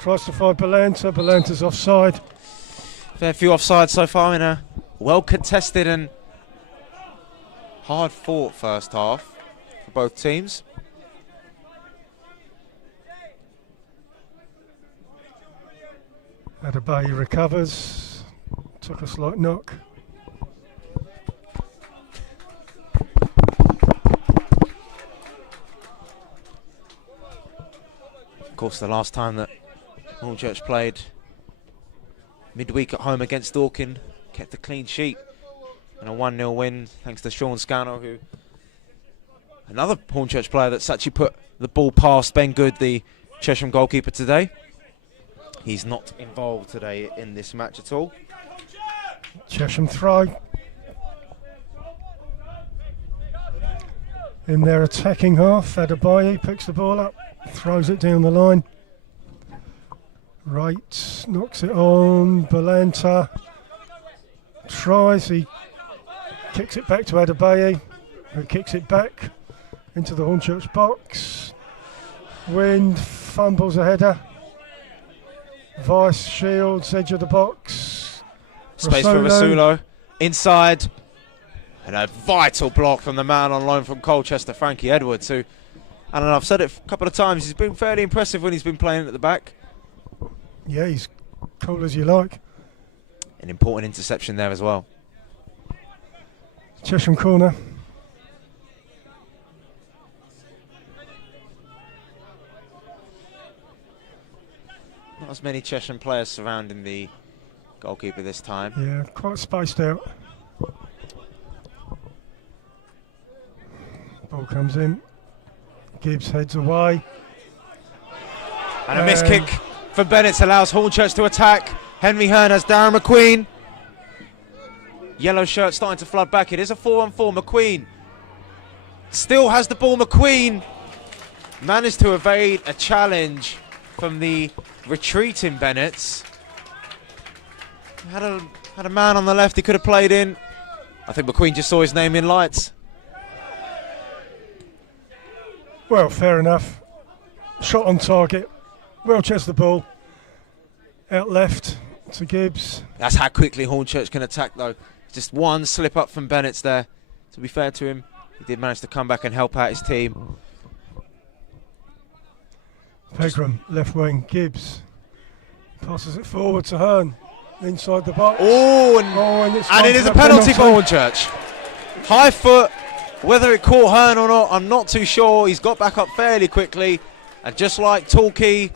Tries to find Balanta. Balanta's offside. Fair few offsides so far in a well-contested and hard-fought first half for both teams. Adebayi recovers. Took a slight knock. Of course, the last time that Hornchurch played midweek at home against Dorking, kept a clean sheet and a 1-0 win thanks to Sean Scannell, who another Hornchurch player that's actually put the ball past Ben Good, the Chesham goalkeeper today. He's not involved today in this match at all. Chesham throw. In their attacking half, Adebayi picks the ball up, throws it down the line. Right, knocks it on. Balanta tries, he kicks it back to Adebayi, who kicks it back into the Hornchurch box. Wind fumbles a header. Vice shields, edge of the box. Space for Rasulo. Inside. And a vital block from the man on loan from Colchester, Frankie Edwards, who, I don't know, I've said it a couple of times, he's been fairly impressive when he's been playing at the back. Yeah, he's cool as you like. An important interception there as well. Chesham corner. Not as many Chesham players surrounding the goalkeeper this time. Yeah, quite spaced out. Ball comes in. Gibbs heads away. And a missed kick for Bennett allows Hornchurch to attack. Henry Hearn has Darren McQueen. Yellow shirt starting to flood back. It is a 4-on-4. McQueen still has the ball. McQueen managed to evade a challenge from the retreating Bennett. Had a man on the left he could have played in. I think McQueen just saw his name in lights. Well, fair enough. Shot on target. Well chested the ball. Out left to Gibbs. That's how quickly Hornchurch can attack, though. Just one slip up from Bennett's there. To be fair to him, he did manage to come back and help out his team. Pegram, left wing, Gibbs. Passes it forward to Hearn. Inside the box. Oh, and it is a penalty for Hornchurch. High foot. Whether it caught Hearn or not, I'm not too sure. He's got back up fairly quickly. And just like Torquay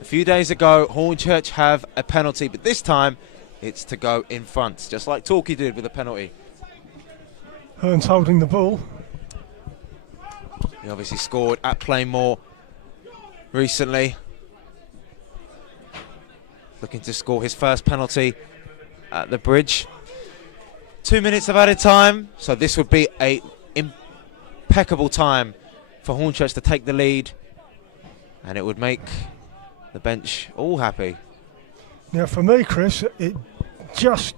a few days ago, Hornchurch have a penalty. But this time, it's to go in front, just like Torquay did with a penalty. Hearn's holding the ball. He obviously scored at Plainmoor recently. looking to score his first penalty at the bridge. 2 minutes of added time, so this would be a impeccable time for Hornchurch to take the lead, and it would make the bench all happy. Now for me, Chris, it just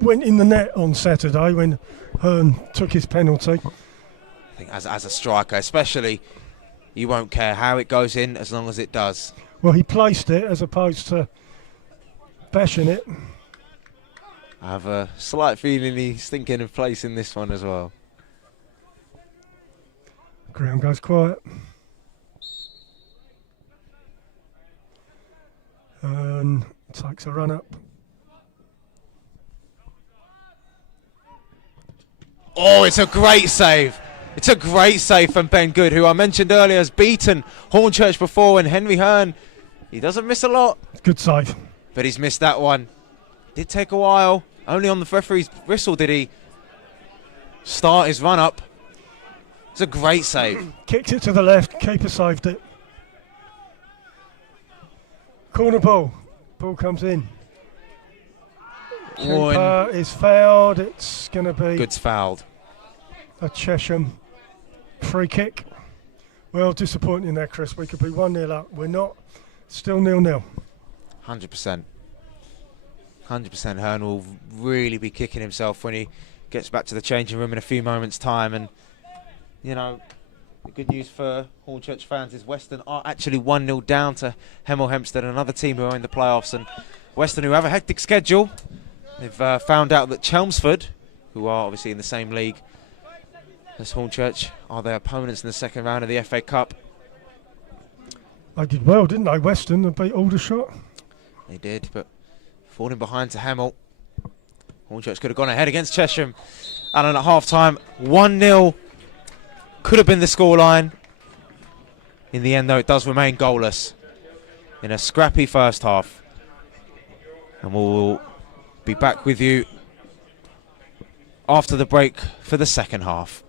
went in the net on Saturday when Hearn took his penalty. I think as a striker especially, you won't care how it goes in as long as it does. Well, he placed it as opposed to bashing it. I have a slight feeling he's thinking of placing this one as well. Ground goes quiet. And takes a run up. Oh, it's a great save. It's a great save from Ben Good, who I mentioned earlier has beaten Hornchurch before, and Henry Hearn, he doesn't miss a lot. Good save. But he's missed that one. Did take a while. Only on the referee's whistle did he start his run up. It's a great save. Kicked it to the left, keeper saved it. Corner ball. Ball comes in. Keeper is fouled. It's going to be Good's fouled. a Chesham free kick. Well, disappointing there, Chris. We could be 1-0 up. We're not. Still 0-0. 100%. 100% Hearn will really be kicking himself when he gets back to the changing room in a few moments' time. And, you know, the good news for Hornchurch fans is Western are actually 1-0 down to Hemel Hempstead, another team who are in the playoffs. And Western, who have a hectic schedule, they've found out that Chelmsford, who are obviously in the same league as Hornchurch, are their opponents in the second round of the FA Cup. They did well, didn't they, Western? They beat Aldershot. They did, but falling behind to Hemel. Hornchurch could have gone ahead against Chesham. And at half-time, 1-0 could have been the scoreline. In the end, though, it does remain goalless in a scrappy first half. And we'll be back with you after the break for the second half.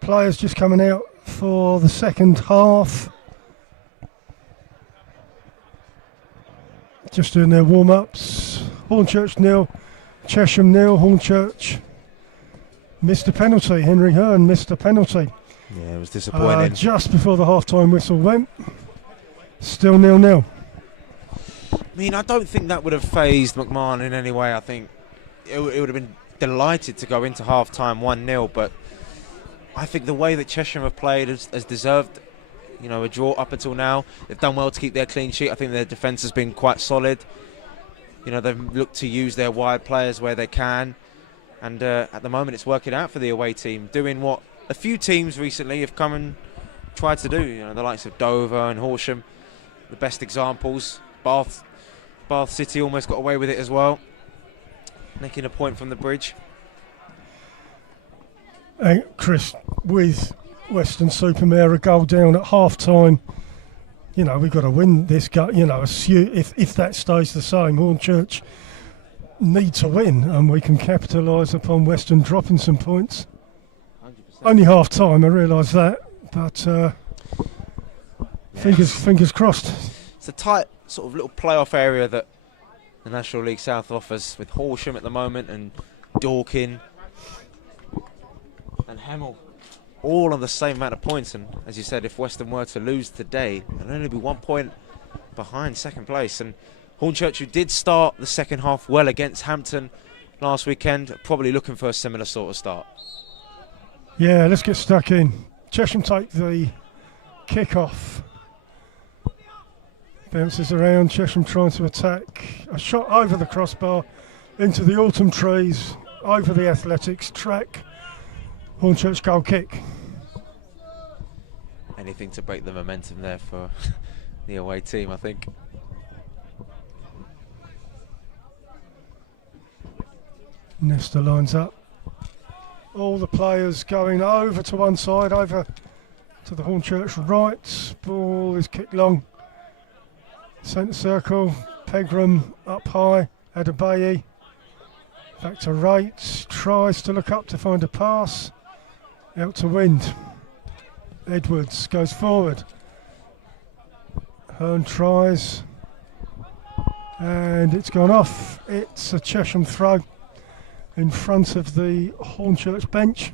Players just coming out for the second half. Just doing their warm-ups. Hornchurch 0, Chesham 0. Hornchurch missed a penalty. Henry Hearn missed a penalty. Yeah, it was disappointing. Just before the half-time whistle went. Still 0-0. I mean, I don't think that would have phased McMahon in any way. I think it would have been delighted to go into half-time 1-0, but I think the way that Chesham have played has deserved, a draw up until now. They've done well to keep their clean sheet. I think their defence has been quite solid. They've looked to use their wide players where they can, and at the moment it's working out for the away team, doing what a few teams recently have come and tried to do. The likes of Dover and Horsham, the best examples. Bath City almost got away with it as well, nicking a point from the bridge. Chris, with Weston-super-Mare a goal down at half-time, we've got to win this game. If that stays the same, Hornchurch need to win, and we can capitalise upon Weston dropping some points. 100%. Only half-time, I realise that, but fingers crossed. It's a tight sort of little playoff area that the National League South offers, with Horsham at the moment and Dorking and Hemel all on the same amount of points. And as you said, if Weston were to lose today, they'll only be 1 point behind second place. And Hornchurch, who did start the second half well against Hampton last weekend, are probably looking for a similar sort of start. Yeah, let's get stuck in. Chesham take the kick-off. Bounces around, Chesham trying to attack. A shot over the crossbar, into the autumn trees, over the athletics track. Hornchurch goal kick. Anything to break the momentum there for the away team, I think. Nesta lines up. All the players going over to one side, over to the Hornchurch right. Ball is kicked long. Centre circle, Pegram up high, Adebayi. Back to right, tries to look up to find a pass. Out to Wind. Edwards goes forward. Hearn tries. And it's gone off. It's a Chesham throw in front of the Hornchurch bench.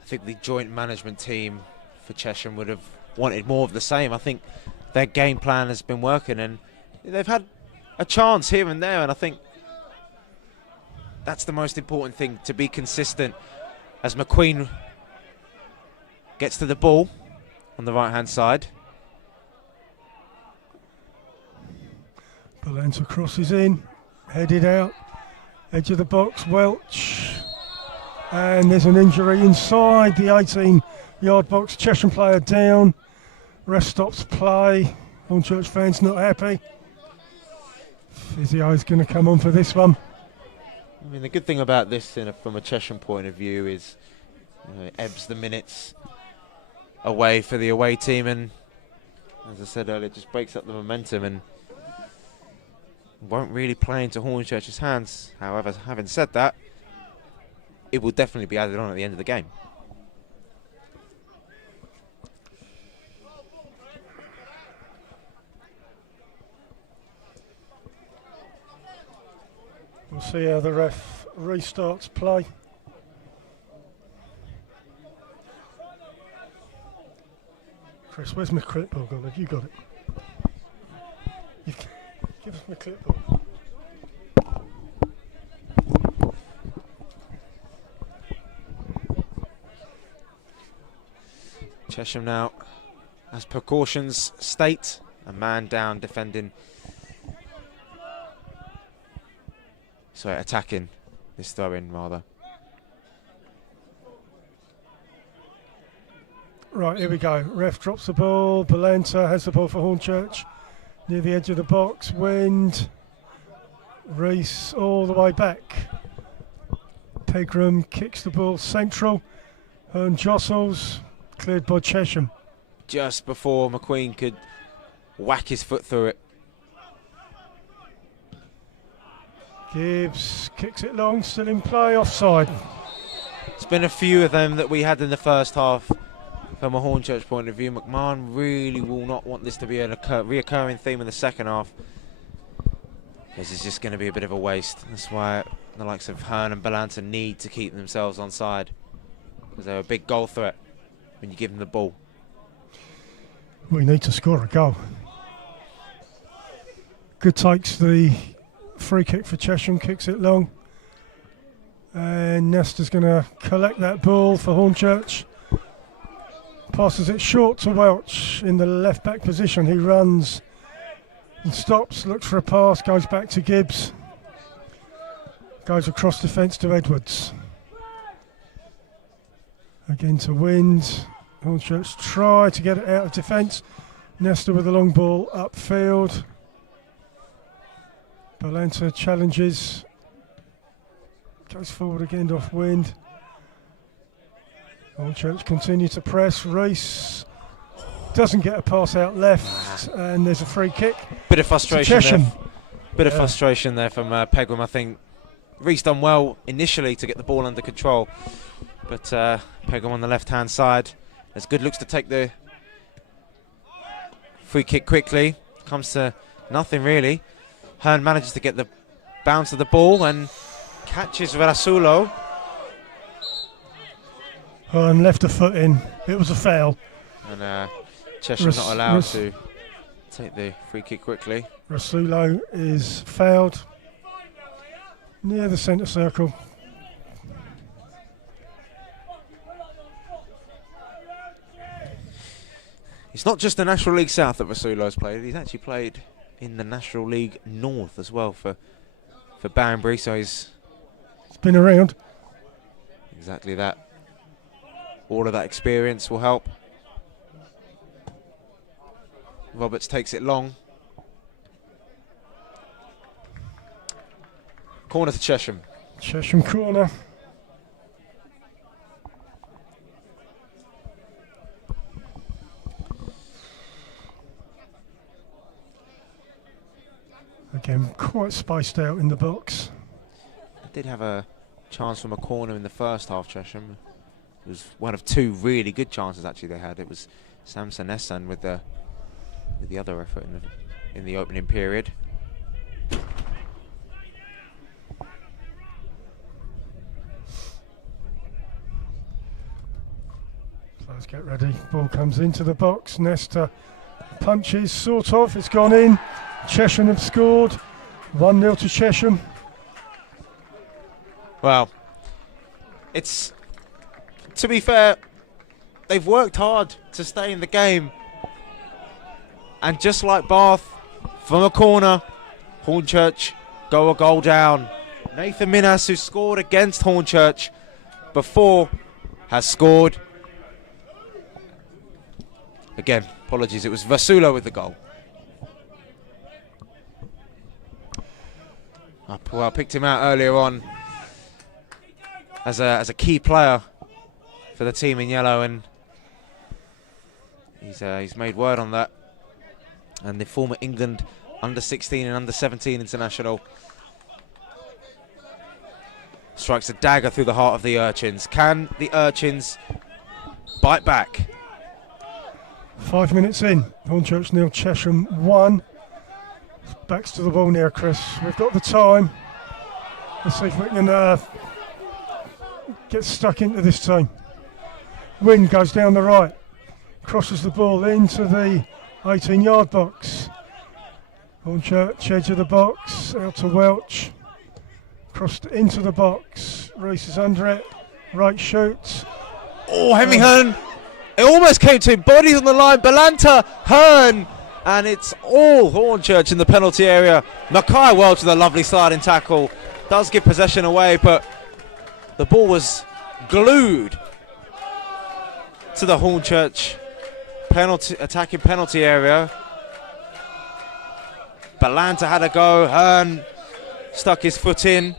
I think the joint management team for Chesham would have wanted more of the same. I think their game plan has been working, and they've had a chance here and there, and I think that's the most important thing, to be consistent. As McQueen gets to the ball on the right hand side. Balanta crosses in, headed out, edge of the box, Welch. And there's an injury inside the 18-yard box. Chesham player down. Ref stops play. Hornchurch fans not happy. Physio's going to come on for this one. I mean, the good thing about this from a Chesham point of view is it ebbs the minutes away for the away team, and as I said earlier, it just breaks up the momentum and won't really play into Hornchurch's hands. However, having said that, it will definitely be added on at the end of the game. We'll see how the ref restarts play. Chris, where's my clipboard gone? Have you got it? Give us my clipboard. Chesham now, as precautions state, a man down defending. Sorry, attacking this throw-in rather. Right, here we go. Ref drops the ball. Balanta has the ball for Hornchurch. Near the edge of the box. Wind. Reese all the way back. Pegram kicks the ball central. Hearn jostles. Cleared by Chesham. Just before McQueen could whack his foot through it. Gibbs kicks it long, still in play, offside. It's been a few of them that we had in the first half. From a Hornchurch point of view, McMahon really will not want this to be a reoccurring theme in the second half. This is just going to be a bit of a waste. That's why the likes of Hearn and Balanta need to keep themselves on side, because they're a big goal threat when you give them the ball. We need to score a goal. Good takes the free kick for Chesham, kicks it long. And Nesta's going to collect that ball for Hornchurch. Passes it short to Welch in the left back position. He runs and stops, looks for a pass, goes back to Gibbs. Goes across defence to Edwards. Again to Wind. Hornchurch try to get it out of defence. Nesta with a long ball upfield. Balanta challenges. Goes forward again off Wind. Hornchurch continue to press. Reese doesn't get a pass out left, and there's a free kick. Bit of frustration Chesham. there. Bit of frustration there from Pegram. I think Reese done well initially to get the ball under control, but Pegram on the left-hand side has good looks to take the free kick quickly. Comes to nothing really. Hearn manages to get the bounce of the ball and catches Rasulo. And left a foot in. It was a foul. And Chesham not allowed to take the free kick quickly. Rasulo is fouled near the centre circle. It's not just the National League South that Rasulo's played. He's actually played in the National League North as well for Banbury. So he's been around. Exactly that. All of that experience will help. Roberts takes it long. Corner to Chesham. Chesham corner. Again, quite spaced out in the box. Did have a chance from a corner in the first half, Chesham. It was one of two really good chances actually they had. It was Samson Essan with the other effort in the opening period. Let's get ready. Ball comes into the box. Nesta punches, sort of. It's gone in. Chesham have scored. 1-0 to Chesham. Well, it's, to be fair, they've worked hard to stay in the game. And just like Bath, from a corner, Hornchurch go a goal down. Nathan Minas, who scored against Hornchurch before, has scored. Again, apologies, it was Vasulo with the goal. I picked him out earlier on as a key player for the team in yellow, and he's made word on that. And the former England under-16 and under-17 international strikes a dagger through the heart of the Urchins. Can the Urchins bite back? 5 minutes in, Hornchurch 0, Chesham 1. Backs to the ball now, Chris. We've got the time. Let's see if we can get stuck into this team. Wynn goes down the right, crosses the ball into the 18-yard box. Hornchurch, edge of the box, out to Welch. Crossed into the box. Reese is under it. Right shoots. Oh, Henry Hearn. It almost came to him. Bodies on the line. Balanta, Hearn. And it's all Hornchurch in the penalty area. Mackay Welch with a lovely sliding tackle. Does give possession away, but the ball was glued to the Hornchurch attacking penalty area. Balanta had a go. Hearn stuck his foot in.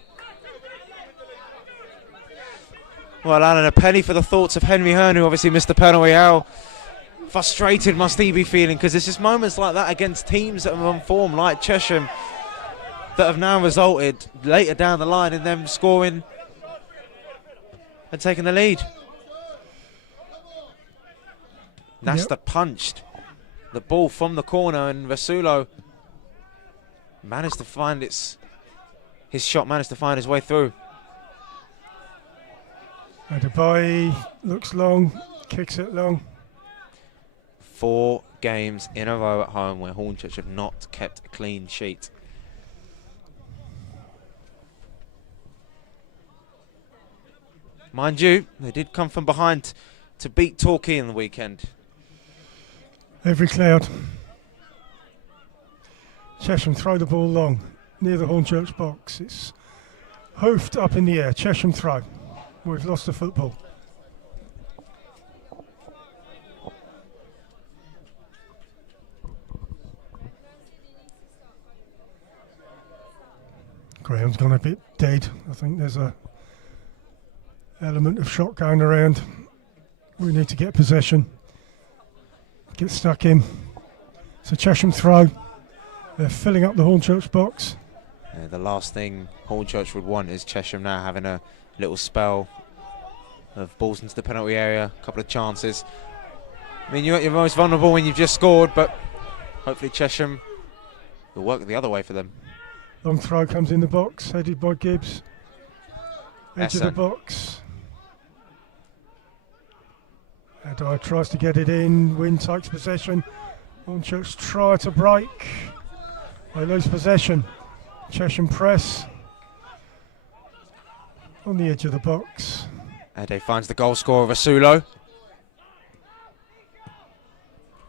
Well, Alan, a penny for the thoughts of Henry Hearn, who obviously missed the penalty. How frustrated must he be feeling? Because there's just moments like that against teams that are on form, like Chesham, that have now resulted later down the line in them scoring and taking the lead. Nasta punched the ball from the corner, and Rasulo managed to find his shot managed to find his way through. Adebayi looks long, kicks it long. 4 games in a row at home where Hornchurch have not kept a clean sheet. Mind you, they did come from behind to beat Torquay in the weekend. Every cloud. Chesham throw the ball long near the Hornchurch box. It's hoofed up in the air. Chesham throw. We've lost the football. Ground's gone a bit dead. I think there's a element of shot going around. We need to get possession. Get stuck in. It's a Chesham throw. They're filling up the Hornchurch box. Yeah, the last thing Hornchurch would want is Chesham now having a little spell of balls into the penalty area, a couple of chances. I mean, you're most vulnerable when you've just scored, but hopefully Chesham will work the other way for them. Long throw comes in the box, headed by Gibbs. Edge of the box. Adai tries to get it in. Wynn takes possession. Hornchurch try to break. They lose possession. Chesham press on the edge of the box. Ade finds the goal scorer, Rasulo.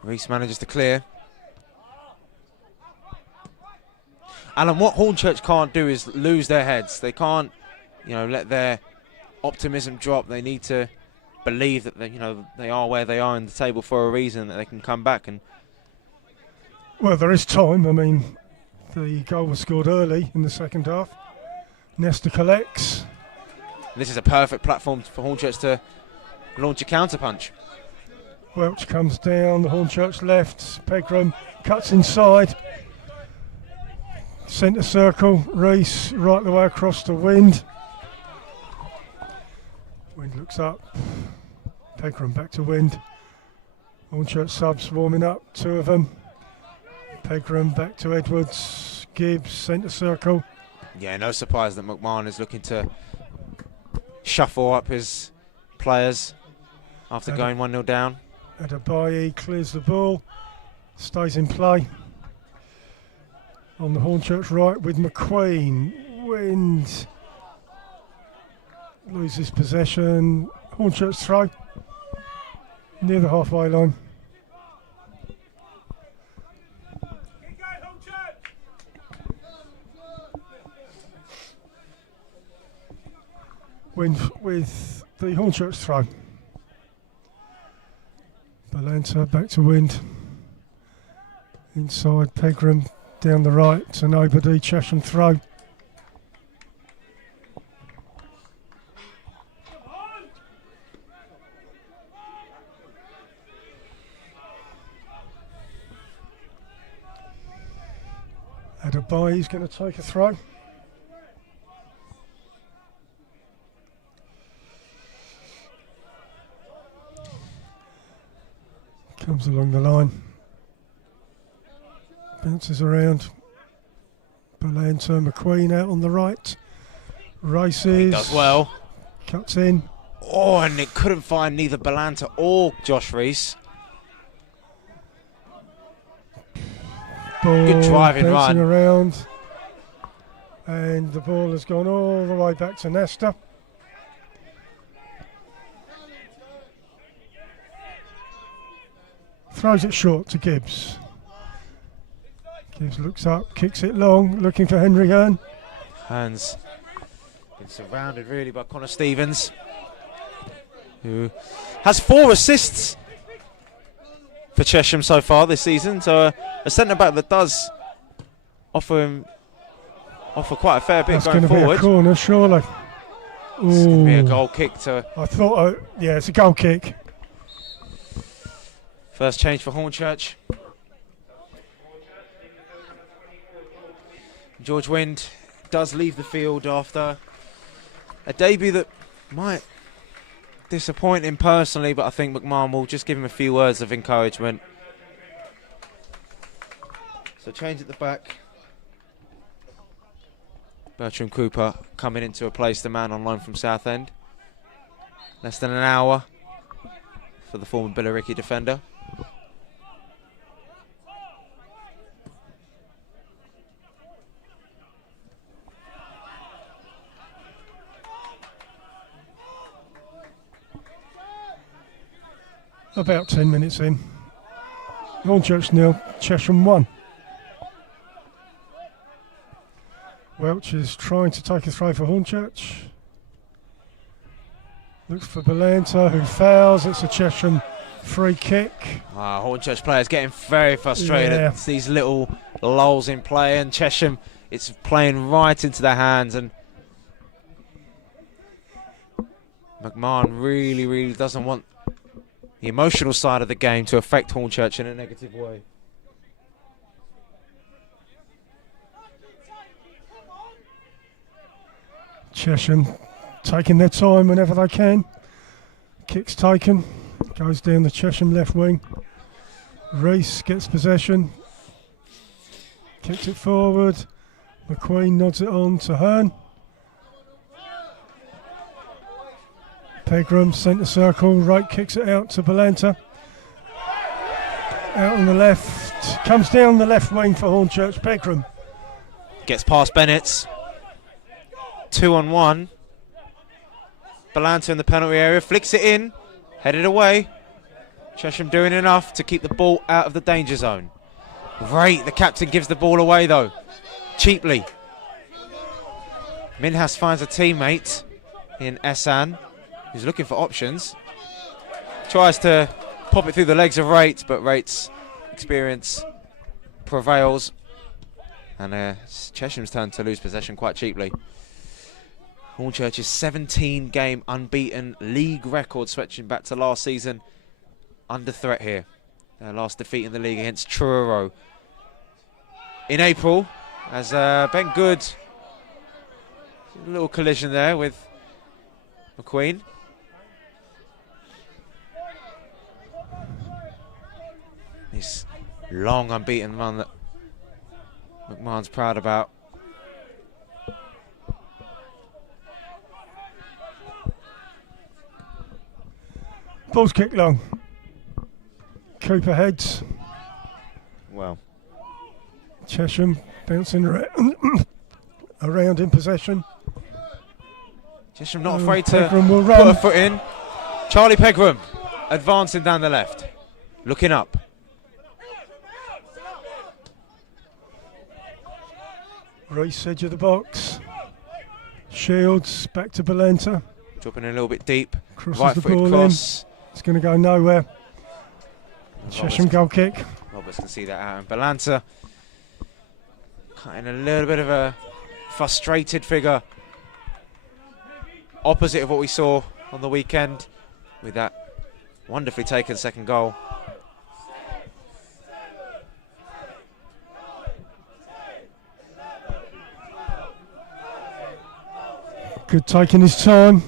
Reese manages to clear. Alan, what Hornchurch can't do is lose their heads. They can't, let their optimism drop. They need to believe that they are where they are in the table for a reason, that they can come back. And well, there is time. I mean, the goal was scored early in the second half. Nesta collects. This is a perfect platform for Hornchurch to launch a counter-punch. Welch comes down, the Hornchurch left. Pegram cuts inside. Centre circle, Reese right the way across to Wind. Wind looks up. Pegram back to Wind. Hornchurch subs warming up, 2 of them. Pegram back to Edwards. Gibbs, centre circle. Yeah, no surprise that McMahon is looking to shuffle up his players after going 1-0 down. Adebayi clears the ball, stays in play. On the Hornchurch right with McQueen. Wind loses possession. Hornchurch throw near the halfway line. Wind with the Hornchurch throw. Balanta back to Wind. Inside Pegram, down the right to nobody. Chesham throw. Adebayi's going to take a throw. Comes along the line. Bounces around. Balanta, McQueen out on the right. Races. He does well. Cuts in. Oh, and it couldn't find neither Balanta or Josh Reese. Ball good driving bouncing run. Around. And the ball has gone all the way back to Nesta. Throws it short to Gibbs. Gibbs looks up, kicks it long, looking for Henry Hearn. Hearn's been surrounded really by Connor Stevens, who has 4 assists for Chesham so far this season. So a centre-back that does offer quite a fair bit That's going forward. forward. Be a corner, surely. It's going to be a goal kick to... I thought, yeah, it's a goal kick. First change for Hornchurch. George Wind does leave the field after a debut that might disappoint him personally, but I think McMahon will just give him a few words of encouragement. So change at the back. Bertram Cooper coming in to replace the man on loan from Southend. Less than an hour for the former Billericay defender. About 10 minutes in. Hornchurch 0, Chesham 1. Welch is trying to take a throw for Hornchurch. Looks for Belanta, who fouls. It's a Chesham free kick. Hornchurch players getting very frustrated at these little lulls in play, and Chesham, it's playing right into their hands, and McMahon really doesn't want the emotional side of the game to affect Hornchurch in a negative way. Chesham taking their time whenever they can. Kick's taken, goes down the Chesham left wing. Reese gets possession, kicks it forward. McQueen nods it on to Hearn. Pegram, centre circle, Wright kicks it out to Belanta. Out on the left, comes down the left wing for Hornchurch. Pegram gets past Bennett. 2-on-1. Belanta in the penalty area, flicks it in, headed away. Chesham doing enough to keep the ball out of the danger zone. Great, the captain gives the ball away though, cheaply. Minhas finds a teammate in Esan, who's looking for options. Tries to pop it through the legs of Rates, but Rates' experience prevails. And it's Chesham's turn to lose possession quite cheaply. Hornchurch's 17-game unbeaten league record, stretching back to last season, under threat here. Their last defeat in the league against Truro in April, as Ben Good, a little collision there with McQueen. This long unbeaten run that McMahon's proud about. Ball's kicked long. Cooper heads. Well, Chesham bouncing around in possession. Chesham not afraid to Pegram will put run. a foot in. Charlie Pegram advancing down the left, looking up. Reese edge of the box. Shields back to Belanta. Dropping a little bit deep. Crosses Right the footed ball cross. in. It's going to go nowhere. Chesham goal kick. Roberts can see that out. And Belanta cutting a little bit of a frustrated figure. Opposite of what we saw on the weekend with that wonderfully taken second goal. Good taking his time.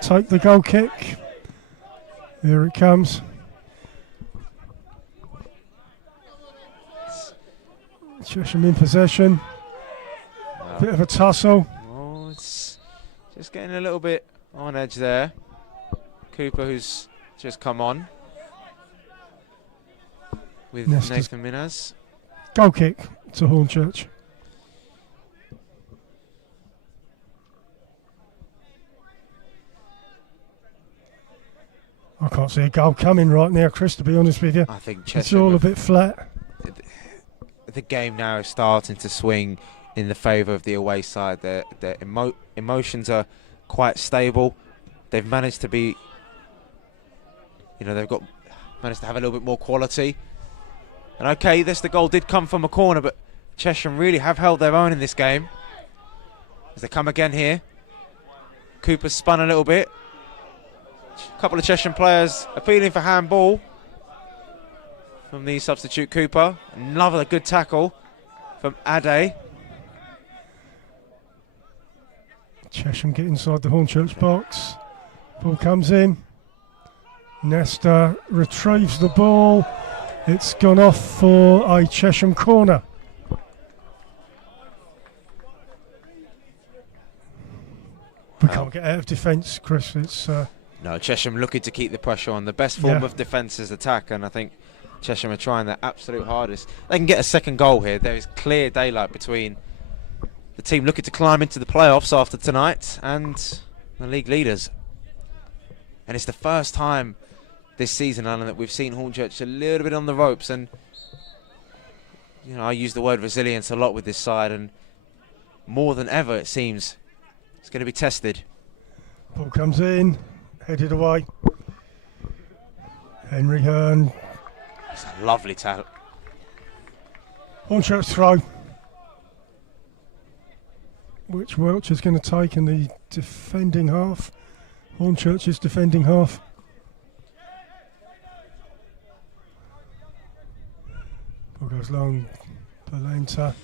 Take the goal kick. Here it comes. Chesham in possession. Wow. Bit of a tussle. Oh, it's just getting a little bit on edge there. Cooper, who's just come on with Nathan Minhas. Goal kick to Hornchurch. I can't see a goal coming right now, Chris, to be honest with you. I think It's Chesham, all a bit flat. the game now is starting to swing in the favour of the away side. Their emotions are quite stable. They've managed to be, they've managed to have a little bit more quality. And okay, the goal did come from a corner, but Chesham really have held their own in this game. As they come again here. Cooper's spun a little bit. A couple of Chesham players appealing for handball from the substitute Cooper. Another good tackle from Ade. Chesham get inside the Hornchurch box. Ball comes in. Nesta retrieves the ball. It's gone off for a Chesham corner. We can't get out of defence, Chris. It's no, Chesham looking to keep the pressure on. The best form of defence is attack, and I think Chesham are trying their absolute hardest. They can get a second goal here. There is clear daylight between the team looking to climb into the playoffs after tonight and the league leaders. And it's the first time this season, Alan, that we've seen Hornchurch a little bit on the ropes. And you know, I use the word resilience a lot with this side, and more than ever, it seems it's going to be tested. Ball comes in, headed away. Henry Hearn. It's a lovely tackle. Hornchurch throw, which Welch is going to take in the defending half. Hornchurch's defending half. Ball goes long. Balenta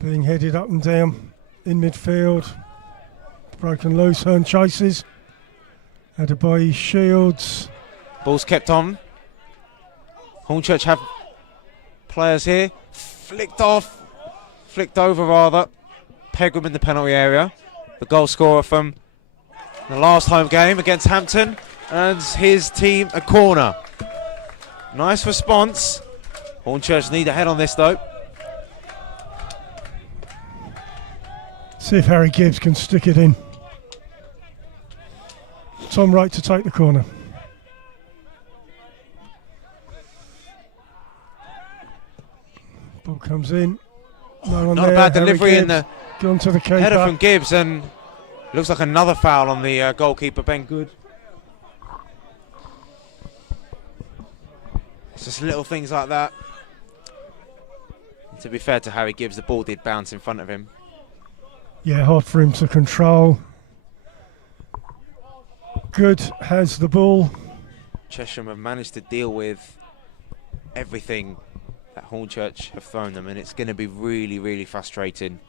being headed up and down in midfield. Broken loose. Hearn chases. Headed by Shields. Ball's kept on. Hornchurch have players here. Flicked over rather. Pegram in the penalty area. The goal scorer from the last home game against Hampton, and his team a corner. Nice response. Hornchurch need a head on this though. See if Harry Gibbs can stick it in. Tom Wright to take the corner. Ball comes in. No one Not there. a bad Harry delivery Gibbs in the gone to the keeper. header from Gibbs, and looks like another foul on the goalkeeper, Ben Good. It's just little things like that. And to be fair to Harry Gibbs, the ball did bounce in front of him. Yeah, hard for him to control. Good has the ball. Chesham have managed to deal with everything that Hornchurch have thrown them, and it's going to be really, really frustrating.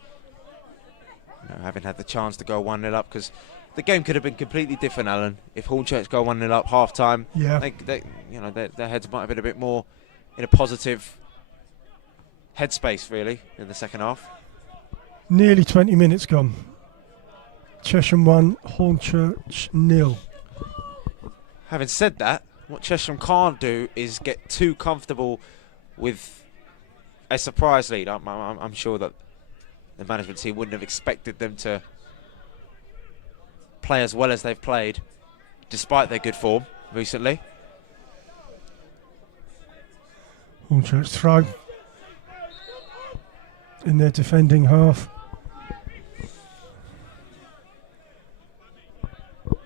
You know, having had the chance to go 1-0 up, because the game could have been completely different, Alan. If Hornchurch go 1-0 up half time, Yeah. their heads might have been a bit more in a positive headspace, really, in the second half. Nearly 20 minutes gone. Chesham 1, Hornchurch 0. Having said that, what Chesham can't do is get too comfortable with a surprise lead. I'm sure that the management team wouldn't have expected them to play as well as they've played, despite their good form recently. Hornchurch throw in their defending half.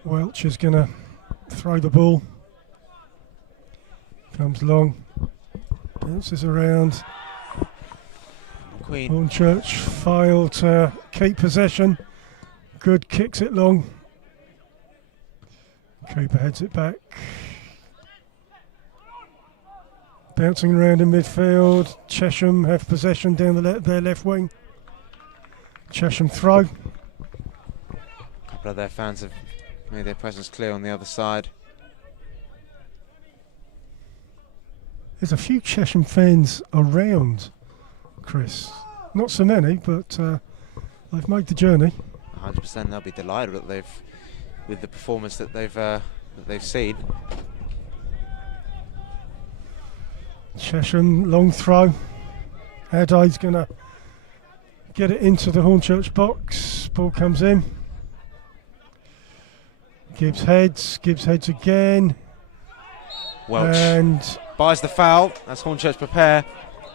Welch is going to throw the ball. Comes long. Bounces around. Queen. Hornchurch failed to keep possession. Good kicks it long. Cooper heads it back. Bouncing around in midfield. Chesham have possession down their left wing. Chesham throw. A couple of their fans have made their presence clear on the other side. There's a few Chesham fans around, Chris. Not so many, but they've made the journey. 100%, they'll be delighted that with the performance that they've seen. Chesham, long throw. Haddad's going to get it into the Hornchurch box. Ball comes in. Gibbs heads again. Welch And buys the foul as Hornchurch prepare.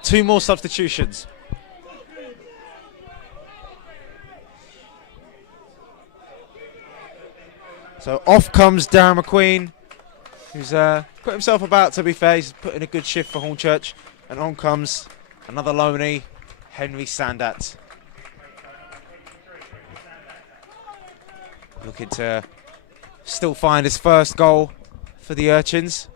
2 more substitutions. So off comes Darren McQueen, who's put himself about, to be fair. He's put in a good shift for Hornchurch. And on comes another loanee, Henry Sandat. Looking to still find his first goal for the Urchins.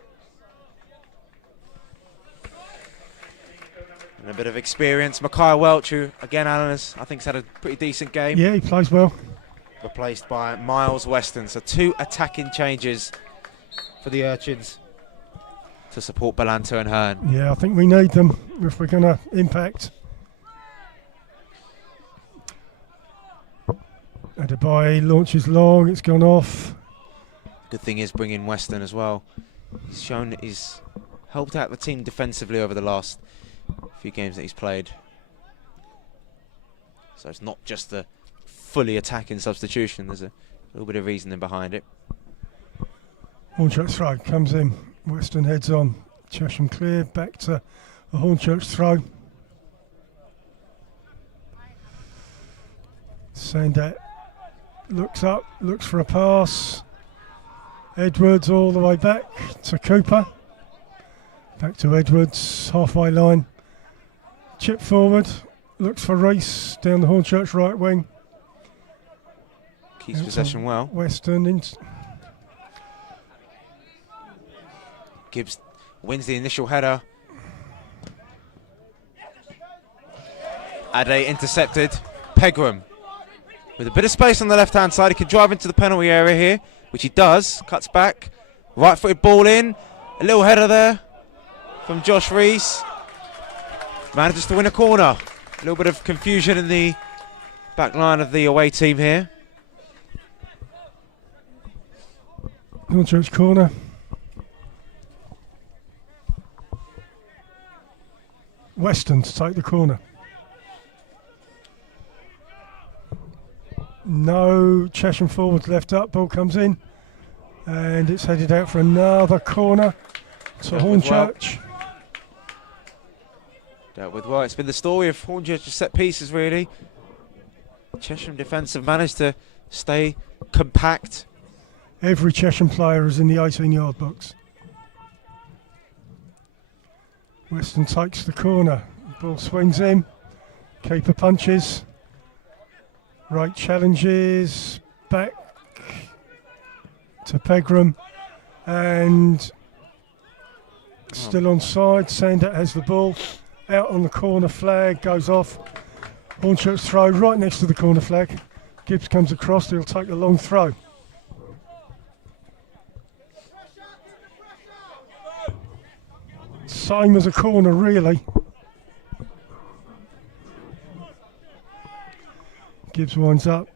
And a bit of experience. Mackay Welch, who, again, Alan, I think, has had a pretty decent game. yeah, he plays well. replaced by Miles Weston. So 2 attacking changes for the Urchins to support Balanta and Hearn. Yeah, I think we need them if we're going to impact. Adebayo launches long, it's gone off. Good thing is bringing Weston as well. He's shown that he's helped out the team defensively over the last few games that he's played. So it's not just the fully attacking substitution, there's a little bit of reasoning behind it. Hornchurch throw comes in, Weston heads on, Chesham clear, back to a Hornchurch throw. Sandat looks up, looks for a pass. Edwards all the way back to Cooper. Back to Edwards, halfway line. Chip forward, looks for Reese down the Hornchurch right wing. Keeps possession well. Weston in. Gibbs wins the initial header. Ade intercepted. Pegram with a bit of space on the left-hand side. He can drive into the penalty area here, which he does. Cuts back. Right-footed ball in. A little header there from Josh Reese. Manages to win a corner. A little bit of confusion in the back line of the away team here. Hornchurch corner. Weston to take the corner. No Chesham forwards left up. Ball comes in, and it's headed out for another corner to Hornchurch. Dealt with well. It's been the story of Hornchurch's set pieces, really. Chesham defence have managed to stay compact. Every Chesham player is in the 18-yard box. Weston takes the corner. Ball swings in. Keeper punches. Right challenges. Back to Pegram. And still onside. Sandat has the ball. Out on the corner flag. Goes off. Hornchurch throw right next to the corner flag. Gibbs comes across. He'll take the long throw. Same as a corner, really. Gibbs winds up,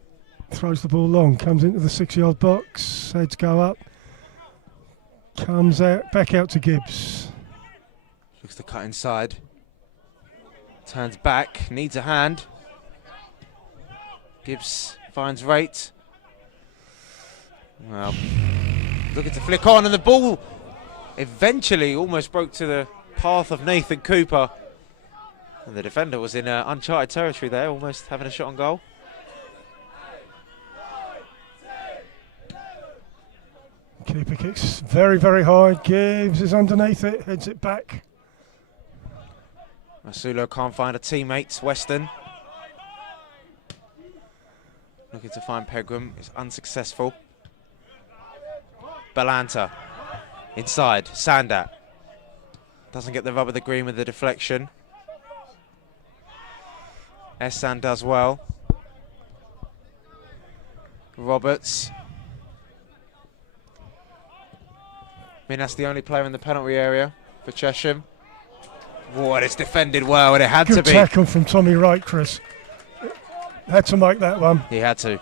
throws the ball long, comes into the 6-yard box, heads go up, comes out, back out to Gibbs. Looks to cut inside. Turns back, needs a hand. Gibbs finds Rate. Well, looking to flick on, and the ball eventually almost broke to the path of Nathan Cooper. And the defender was in uncharted territory there, almost having a shot on goal. Keeper kicks very, very high. Gibbs is underneath it, heads it back. Masulo can't find a teammate. Weston looking to find Pegram. It's unsuccessful. Balanta inside. Sandat doesn't get the rub of the green with the deflection. Essan does well. Roberts. I mean, that's the only player in the penalty area for Chesham. Whoa, and it's defended well, and it had to be. Good tackle from Tommy Wright, Chris. Had to make that one. He had to.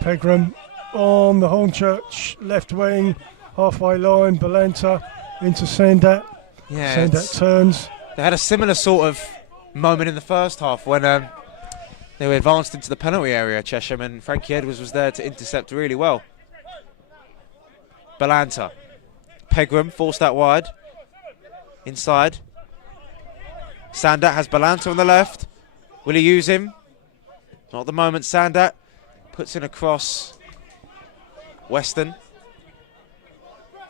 Pegram on the Hornchurch left wing, halfway line. Balanta into Sandat. Yeah, Sandat turns. They had a similar sort of moment in the first half when they were advanced into the penalty area, Chesham, and Frankie Edwards was there to intercept really well. Balanta. Pegram forced out wide. Inside. Sandat has Balanta on the left. Will he use him? Not at the moment. Sandat puts in a cross. Weston.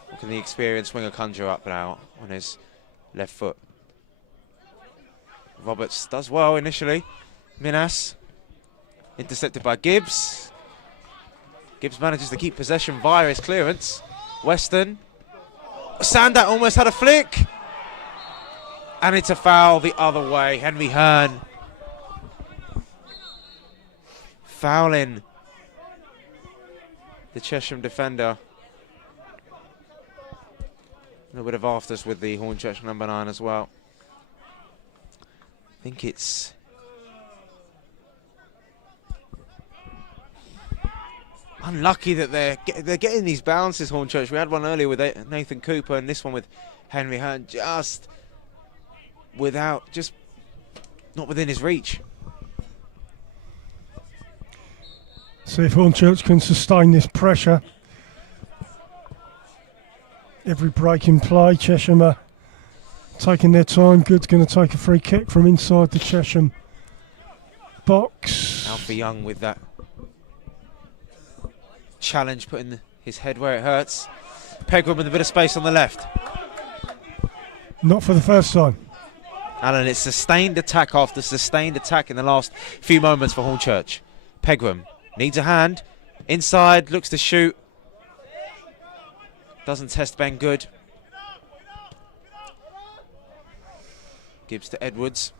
What can the experienced winger conjure up now on his left foot? Roberts does well initially. Minas. Intercepted by Gibbs. Gibbs manages to keep possession via his clearance. Weston. Sandat almost had a flick. And it's a foul the other way. Henry Hearn fouling the Chesham defender. A little bit of afters with the Hornchurch number 9 as well. I think it's unlucky that they're getting these bounces, Hornchurch. We had one earlier with Nathan Cooper, and this one with Henry Hearn, just not within his reach. See if Hornchurch can sustain this pressure. Every break in play, Chesham are taking their time. Good's going to take a free kick from inside the Chesham box. Alfie Young with that challenge, putting his head where it hurts. Pegram with a bit of space on the left. Not for the first time. Alan, it's sustained attack after sustained attack in the last few moments for Hornchurch. Pegram needs a hand. Inside, looks to shoot. Doesn't test Ben good. Gibbs to Edwards.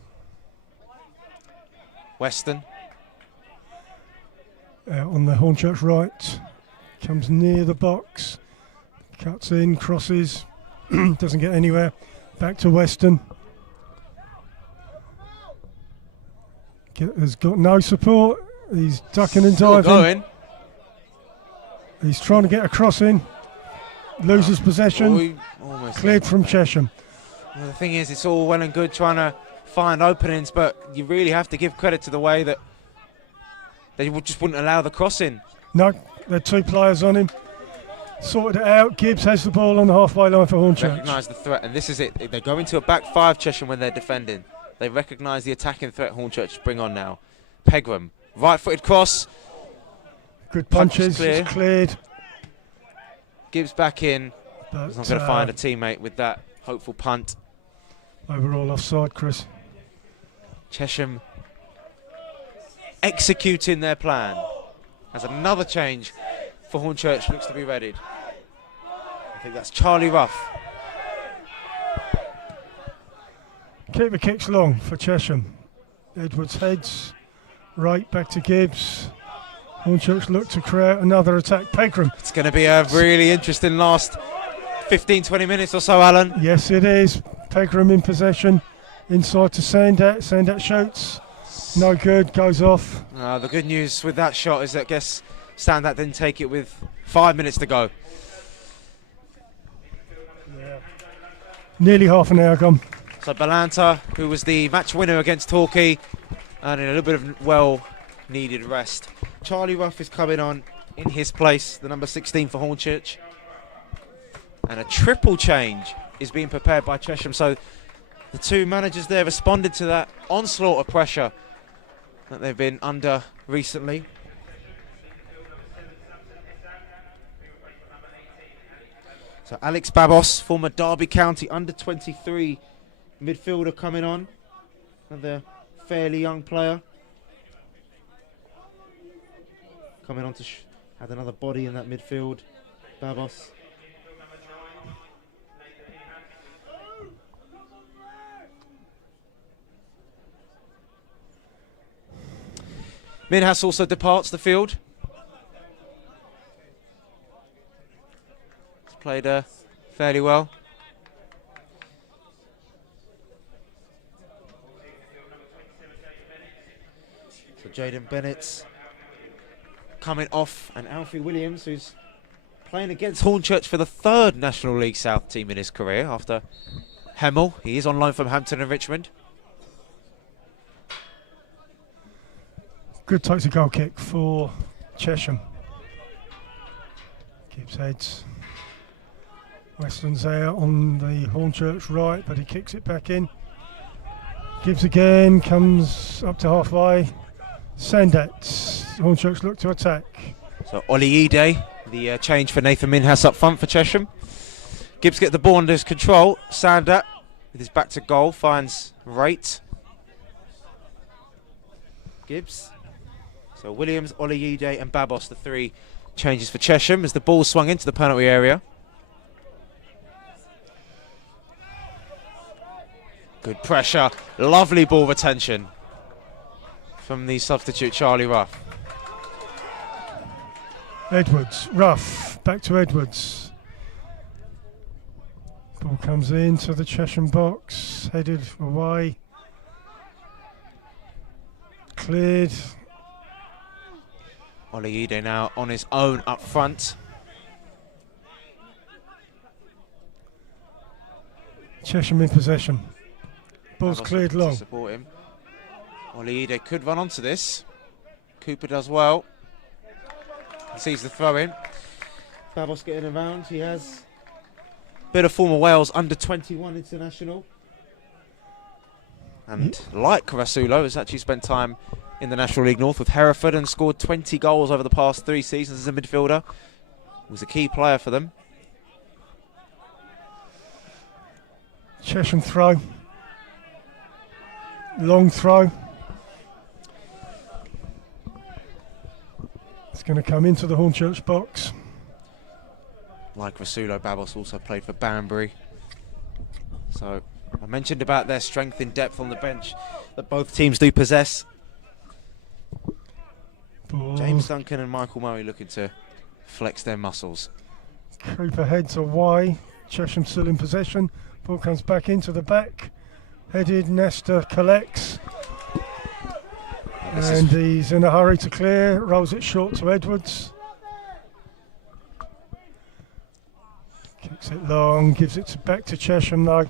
Weston. On the Hornchurch right. Comes near the box. Cuts in, crosses. Doesn't get anywhere. Back to Weston. Has got no support. He's ducking and Still diving. going. He's trying to get a cross in. Loses possession. Almost Cleared from Chesham. Well, the thing is, it's all well and good trying to find openings, but you really have to give credit to the way that they just wouldn't allow the cross in. No, there are 2 players on him. Sorted it out. Gibbs has the ball on the halfway line for Hornchurch. Recognise the threat, and this is it. They go into a back 5, Chesham, when they're defending. They recognise the attacking threat Hornchurch bring on now. Pegram, right-footed cross. Good punches. It's cleared. Gibbs back in. But, He's not going to find a teammate with that hopeful punt. Overall offside, Chris. Chesham executing their plan. As another change for Hornchurch looks to be readied. I think that's Charlie Ruff. Keeper kicks long for Chesham. Edwards heads. Right back to Gibbs. Hornchurch look to create another attack. Pegram. It's going to be a really interesting last 15-20 minutes or so, Alan. Yes, it is. Pegram in possession. Inside to Sandat. Sandat shoots. No good. Goes off. The good news with that shot is that I guess Sandat didn't take it with 5 minutes to go. Yeah. Nearly half an hour gone. So Balanta, who was the match winner against Torquay, and in a little bit of well-needed rest. Charlie Ruff is coming on in his place, the number 16 for Hornchurch. And a triple change is being prepared by Chesham. So the 2 managers there responded to that onslaught of pressure that they've been under recently. So Alex Babos, former Derby County under-23 midfielder, coming on. Another fairly young player. Coming on to add another body in that midfield. Babos. Minhas also departs the field. He's played fairly well. So Jaden Bennett's coming off, and Alfie Williams, who's playing against Hornchurch for the 3rd National League South team in his career after Hemel. He is on loan from Hampton and Richmond. Good takes a goal kick for Chesham. Keeps heads. Weston's there on the Hornchurch right, but he kicks it back in. Gibbs again, comes up to halfway. Sandat. Hornchurch look to attack. So Oliide, the change for Nathan Minhas up front for Chesham. Gibbs get the ball under his control. Sandat, with his back to goal, finds Rate. Gibbs. So Williams, Oliide and Babos, the 3 changes for Chesham as the ball swung into the penalty area. Good pressure, lovely ball retention from the substitute Charlie Ruff. Edwards, rough, back to Edwards. Ball comes into the Chesham box, headed away. Cleared. Oliide now on his own up front. Chesham in possession. Ball's cleared long. Support him. Oliide could run onto this. Cooper does well. He sees the throw in. Babos getting around. He has a bit of former Wales under 21 international. And like Rasulo, has actually spent time in the National League North with Hereford and scored 20 goals over the past 3 seasons as a midfielder. Was a key player for them. Chesham throw. Long throw. It's going to come into the Hornchurch box. Like Rasulo, Babos also played for Banbury. So I mentioned about their strength in depth on the bench that both teams do possess. Ball. James Duncan and Michael Murray looking to flex their muscles. Cooper heads away. Chesham still in possession. Ball comes back into the back. Headed, Nestor collects. And he's in a hurry to clear. Rolls it short to Edwards. Kicks it long, gives it back to Chesham though.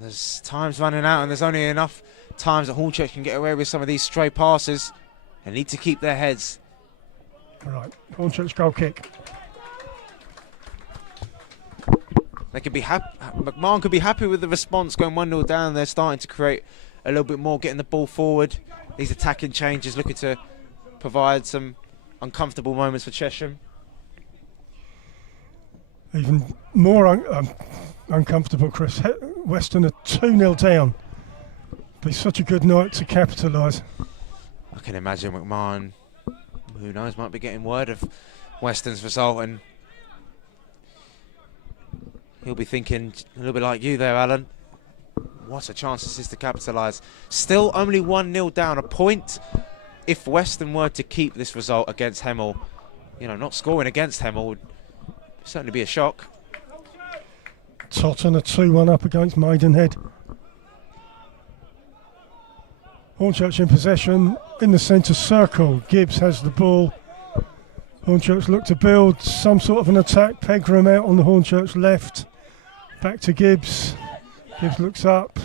There's time's running out and there's only enough times that Hornchurch can get away with some of these stray passes. They need to keep their heads. Right, Hornchurch goal kick. They could be happy. McMahon could be happy with the response going 1-0 down. They're starting to create a little bit more, getting the ball forward. These attacking changes looking to provide some uncomfortable moments for Chesham. Even more uncomfortable, Chris. Western are 2-0 down. Be such a good night to capitalise. I can imagine McMahon, who knows, might be getting word of Western's result and he'll be thinking a little bit like you there, Alan. What a chance this is to capitalise. Still only 1-0 down. A point if Western were to keep this result against Hemel. You know, not scoring against Hemel would certainly be a shock. Totten a 2-1 up against Maidenhead. Hornchurch in possession in the centre circle. Gibbs has the ball. Hornchurch look to build some sort of an attack. Pegram out on the Hornchurch left. Back to Gibbs. Gibbs looks up,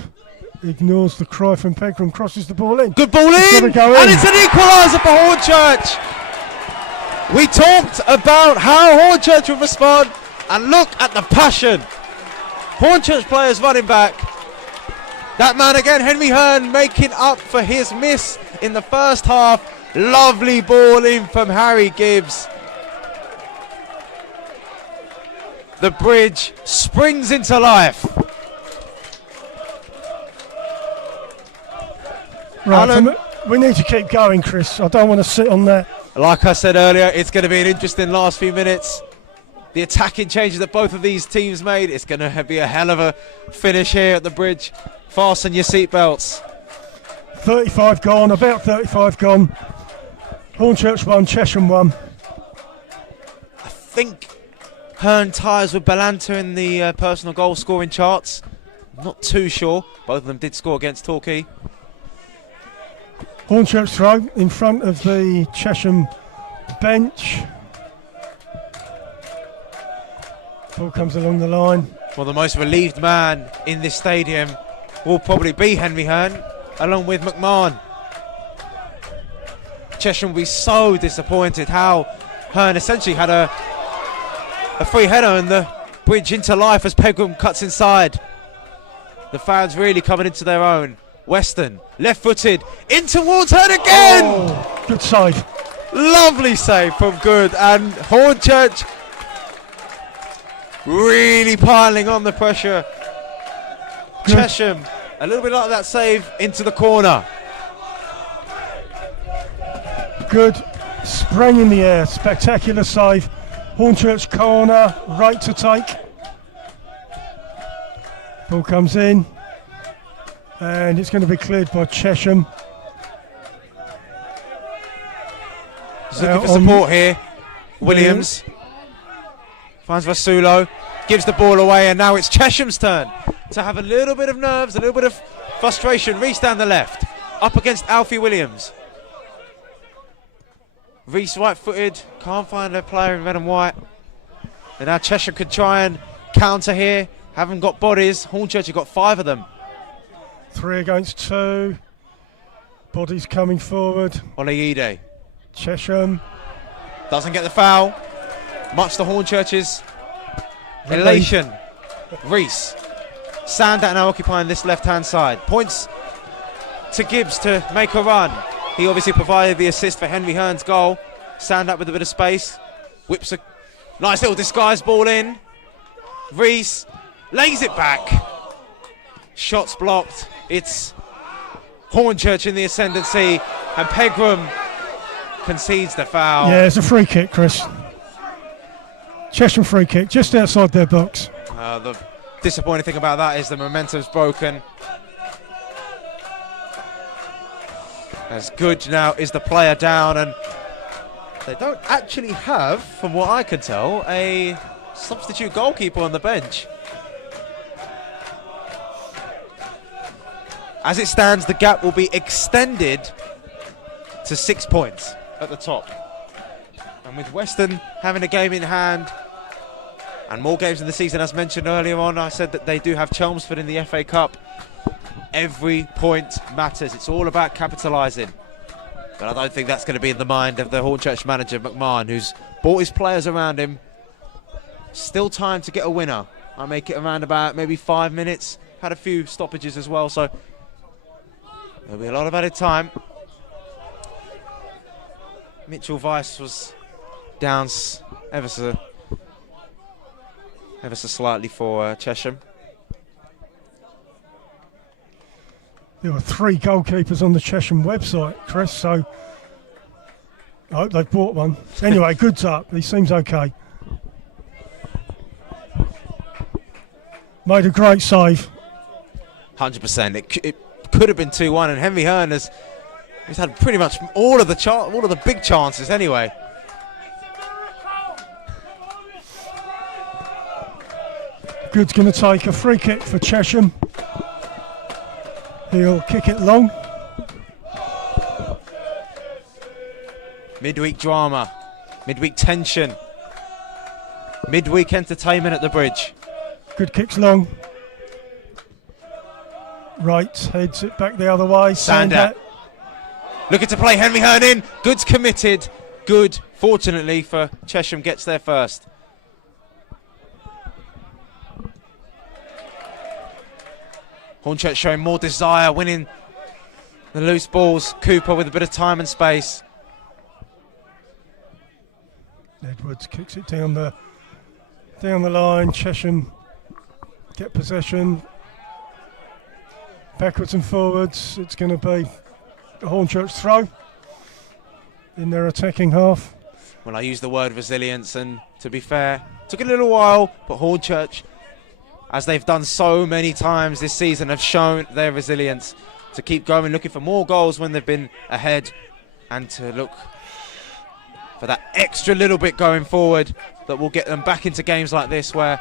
ignores the cry from Pegram, crosses the ball in. Good ball in, and it's an equaliser for Hornchurch. We talked about how Hornchurch would respond, and look at the passion. Hornchurch players running back. That man again, Henry Hearn, making up for his miss in the first half. Lovely ball in from Harry Gibbs. The bridge springs into life. Right, we need to keep going, Chris. I don't want to sit on that. Like I said earlier, it's going to be an interesting last few minutes. The attacking changes that both of these teams made, it's going to be a hell of a finish here at the bridge. Fasten your seatbelts. 35 gone, about 35 gone. Hornchurch won, Chesham won. I think Hearn ties with Balanta in the personal goal scoring charts. Not too sure. Both of them did score against Torquay. Hornchurch throw in front of the Chesham bench. Ball comes along the line. Well, the most relieved man in this stadium will probably be Henry Hearn, along with McMahon. Chesham will be so disappointed how Hearn essentially had a free header and the bridge into life as Pegram cuts inside. The fans really coming into their own. Western, left-footed, in towards Hearn again! Oh, good save. Lovely save from Good, and Hornchurch really piling on the pressure. Good. Chesham, a little bit like that save into the corner. Good, sprang in the air, spectacular save. Hornchurch corner, right to take. Ball comes in. And it's going to be cleared by Chesham. He's looking for support here. Williams finds Vasulo, gives the ball away, and now it's Chesham's turn to have a little bit of nerves, a little bit of frustration. Reese down the left, up against Alfie Williams. Reese right-footed, can't find a player in red and white. And now Chesham could try and counter here. Haven't got bodies. Hornchurch have got 5 of them. 3 against 2. Bodies coming forward. Oleide Chesham. doesn't get the foul, much to Hornchurch's elation. Reese. Sandat now occupying this left-hand side. Points to Gibbs to make a run. He obviously provided the assist for Henry Hearn's goal. Sandat with a bit of space. Whips a nice little disguise ball in. Reese lays it back. Shots blocked. It's Hornchurch in the ascendancy, and Pegram concedes the foul. Yeah, it's a free kick, Chris. Chesham free kick, just outside their box. The disappointing thing about that is the momentum's broken. As good now is the player down, and they don't actually have, from what I can tell, a substitute goalkeeper on the bench. As it stands, the gap will be extended to 6 points at the top. And with Western having a game in hand and more games in the season, as mentioned earlier on, I said that they do have Chelmsford in the FA Cup. Every point matters. It's all about capitalising. But I don't think that's going to be in the mind of the Hornchurch manager, McMahon, who's brought his players around him. Still time to get a winner. I make it around about maybe 5 minutes. Had a few stoppages as well, so there'll be a lot of added time. Mitchell Weiss was down ever so slightly for Chesham. There were 3 goalkeepers on the Chesham website, Chris, so I hope they've bought one. Anyway, Good's up. He seems okay. Made a great save. 100%. It could have been 2-1, and Henry Hearn he's had pretty much all of the big chances anyway. Good's going to take a free kick for Chesham. He'll kick it long. Midweek drama, midweek tension, midweek entertainment at the Bridge. Good kicks long. Right, heads it back the other way. Sandat looking to play Henry Hearn in. Good's committed. Good, fortunately for Chesham, gets there first. Hornchurch showing more desire, winning the loose balls. Cooper with a bit of time and space. Edwards kicks it down the line. Chesham get possession. Backwards and forwards. It's going to be a Hornchurch throw in their attacking half. Well, I used the word resilience, and to be fair, took a little while, but Hornchurch, as they've done so many times this season, have shown their resilience to keep going, looking for more goals when they've been ahead, and to look for that extra little bit going forward that will get them back into games like this where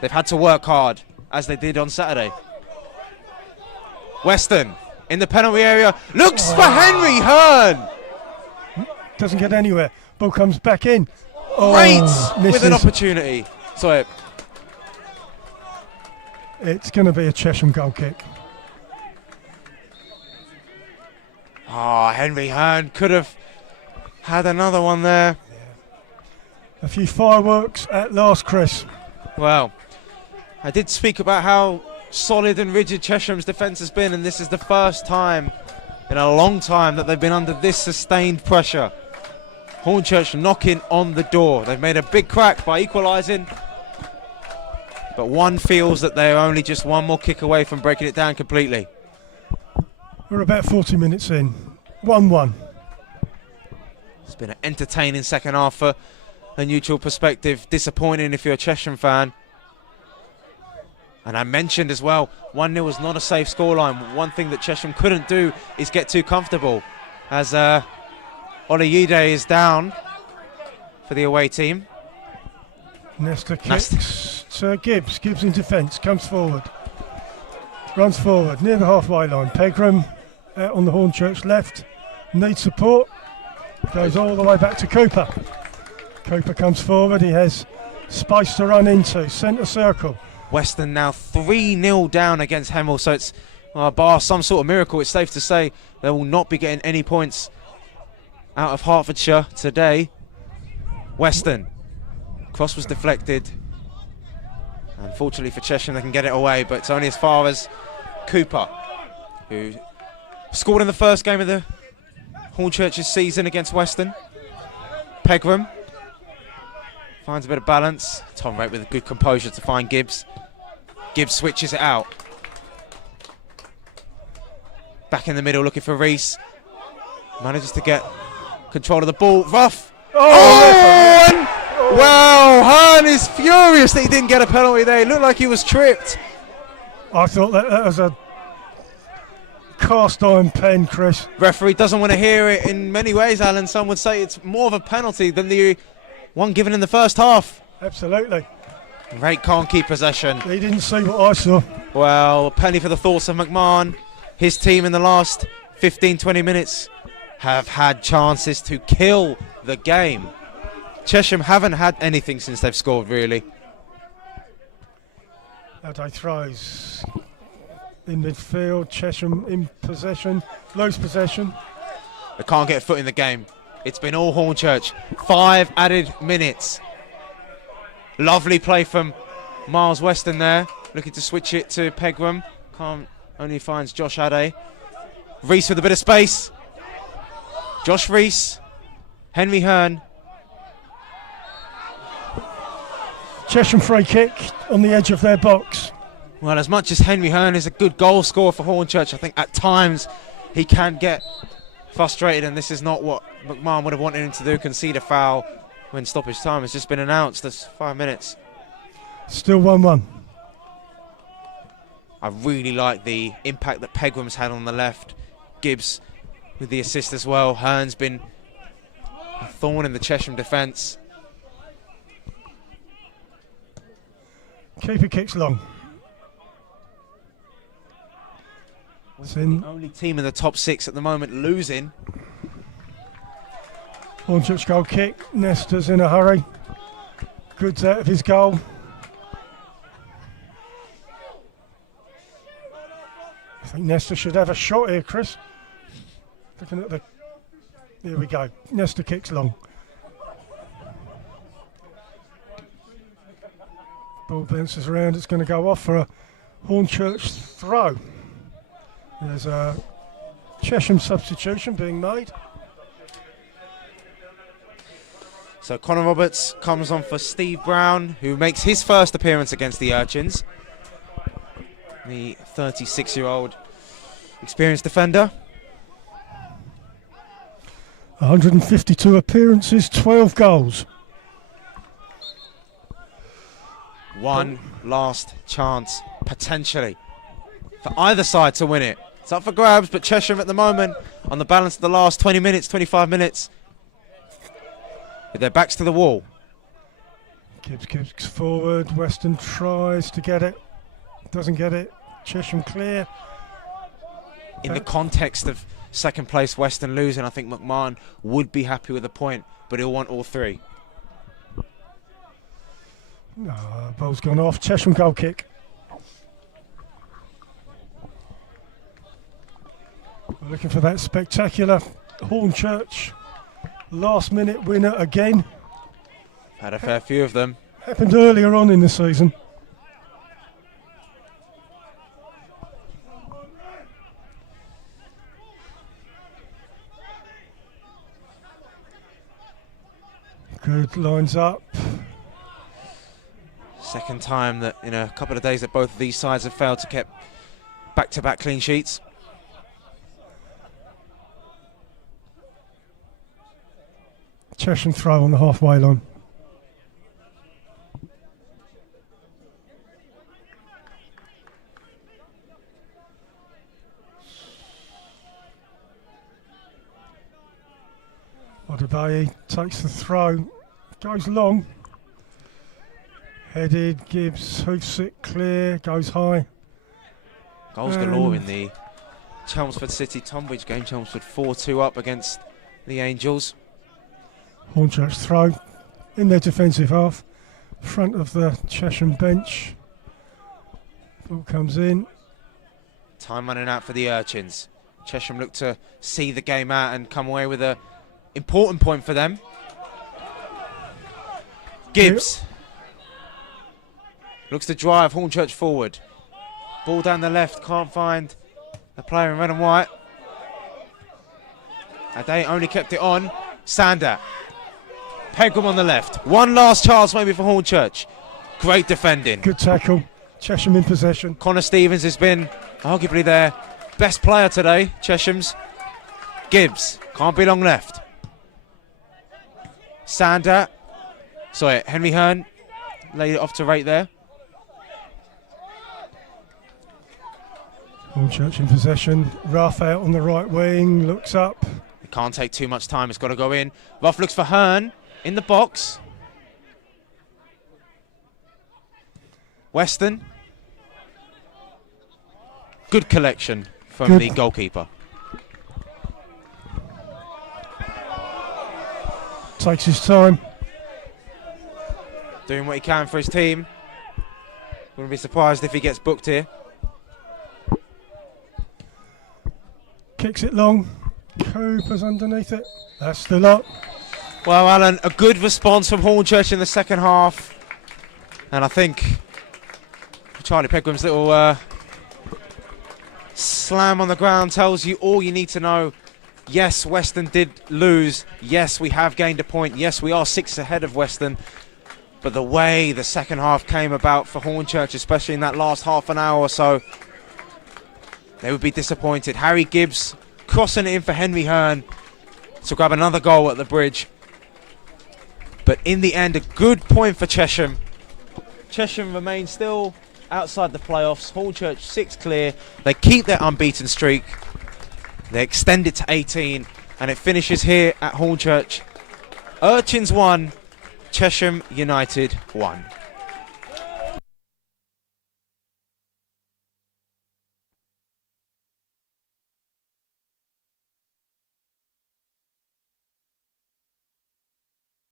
they've had to work hard, as they did on Saturday. Weston in the penalty area, looks for Henry Hearn. Doesn't get anywhere. Ball comes back in. Great with misses. an opportunity. Sorry. It's going to be a Chesham goal kick. Henry Hearn could have had another one there. A few fireworks at last, Chris. Well, I did speak about how solid and rigid Chesham's defence has been, and this is the first time in a long time that they've been under this sustained pressure. Hornchurch knocking on the door. They've made a big crack by equalising, but one feels that they're only just one more kick away from breaking it down completely. We're about 40 minutes in. 1-1. It's been an entertaining second half for a neutral perspective. Disappointing if you're a Chesham fan. And I mentioned as well, 1-0 is not a safe scoreline. One thing that Chesham couldn't do is get too comfortable, as Oleide is down for for the away team. Nesta kicks to Gibbs. Gibbs in defence, comes forward. Runs forward, near the halfway line. Pegram out on the Hornchurch left. Needs support. Goes all the way back to Cooper. Cooper comes forward, he has space to run into. Centre circle. Western now 3-0 down against Hemel, so it's, bar some sort of miracle, it's safe to say they will not be getting any points out of Hertfordshire today. Western. Cross was deflected. Unfortunately for Chesham, they can get it away, but it's only as far as Cooper, who scored in the first game of the Hornchurch's season against Western. Pegram finds a bit of balance. Tom Rate with a good composure to find Gibbs. Gibbs switches it out. Back in the middle looking for Reese. Manages to get control of the ball. Rough. Wow, Hearn is furious that he didn't get a penalty there. It looked like he was tripped. I thought that was a cast iron pen, Chris. Referee doesn't want to hear it in many ways, Alan. Some would say it's more of a penalty than the one given in the first half. Absolutely. Rate can't keep possession. He didn't see what I saw. Well, a penny for the thoughts of McMahon. His team in the last 15-20 minutes have had chances to kill the game. Chesham haven't had anything since they've scored, really. Ade throws in midfield. Chesham in possession. Lose possession. They can't get a foot in the game. It's been all Hornchurch. 5 added minutes. Lovely play from Miles Weston there. Looking to switch it to Pegram. Only finds Josh Ade. Reese with a bit of space. Josh Reese. Henry Hearn. Chesham free kick on the edge of their box. Well, as much as Henry Hearn is a good goal scorer for Hornchurch, I think at times he can get frustrated, and this is not what McMahon would have wanted him to do, concede a foul when stoppage time has just been announced. There's 5 minutes. Still 1-1. I really like the impact that Pegram's had on the left. Gibbs with the assist as well. Hearn's been a thorn in the Chesham defence. Keeper kicks long. It's the only team in the top 6 at the moment losing. Hornchurch goal kick. Nesta's in a hurry. Goods out of his goal. I think Nesta should have a shot here, Chris. Looking at the... There we go. Nesta kicks long. Ball bounces around. It's going to go off for a Hornchurch throw. There's a Chesham substitution being made. So Connor Roberts comes on for Steve Brown, who makes his first appearance against the Urchins. The 36-year-old experienced defender. 152 appearances, 12 goals. One last chance, potentially, for either side to win it. It's up for grabs, but Chesham at the moment, on the balance of the last 20 minutes, 25 minutes, with their backs to the wall. Gibbs kicks forward. Weston tries to get it. Doesn't get it. Chesham clear. In the context of second place Western losing, I think McMahon would be happy with a point, but he'll want all 3. No, ball's gone off. Chesham goal kick. We're looking for that spectacular Hornchurch last minute winner again. Had a fair few of them. Happened earlier on in the season. Good, lines up. Second time that in a couple of days that both of these sides have failed to keep back-to-back clean sheets. Chesham throw on the halfway line. Odebayi takes the throw, goes long. Headed, Gibbs hoofs it clear, goes high. Goals galore in the Chelmsford City Tonbridge game. Chelmsford 4-2 up against the Angels. Hornchurch throw in their defensive half, front of the Chesham bench. Ball comes in. Time running out for the Urchins. Chesham look to see the game out and come away with a important point for them. Gibbs looks to drive Hornchurch forward. Ball down the left, can't find a player in red and white. Ade only kept it on. Sander. Pegram on the left. One last chance maybe for Hornchurch. Great defending. Good tackle. Chesham in possession. Connor Stevens has been arguably their best player today, Chesham's. Gibbs, can't be long left. Sander, sorry, Henry Hearn laid it off to right there. Hornchurch in possession. Ruff out on the right wing, looks up. It can't take too much time, it's got to go in. Ruff looks for Hearn in the box. Weston. Good collection from the goalkeeper. Takes his time. Doing what he can for his team. Wouldn't be surprised if he gets booked here. Kicks it long. Cooper's underneath it. That's the lot. Well, Alan, a good response from Hornchurch in the second half. And I think Charlie Pegram's little slam on the ground tells you all you need to know. Yes, Weston did lose. Yes, we have gained a point. Yes, we are 6 ahead of Weston. But the way the second half came about for Hornchurch, especially in that last half an hour or so, they would be disappointed. Harry Gibbs crossing it in for Henry Hearn to grab another goal at the bridge. But in the end, a good point for Chesham. Chesham remains still outside the playoffs. Hornchurch 6 clear. They keep their unbeaten streak. They extend it to 18, and it finishes here at Hornchurch. Urchins 1, Chesham United 1.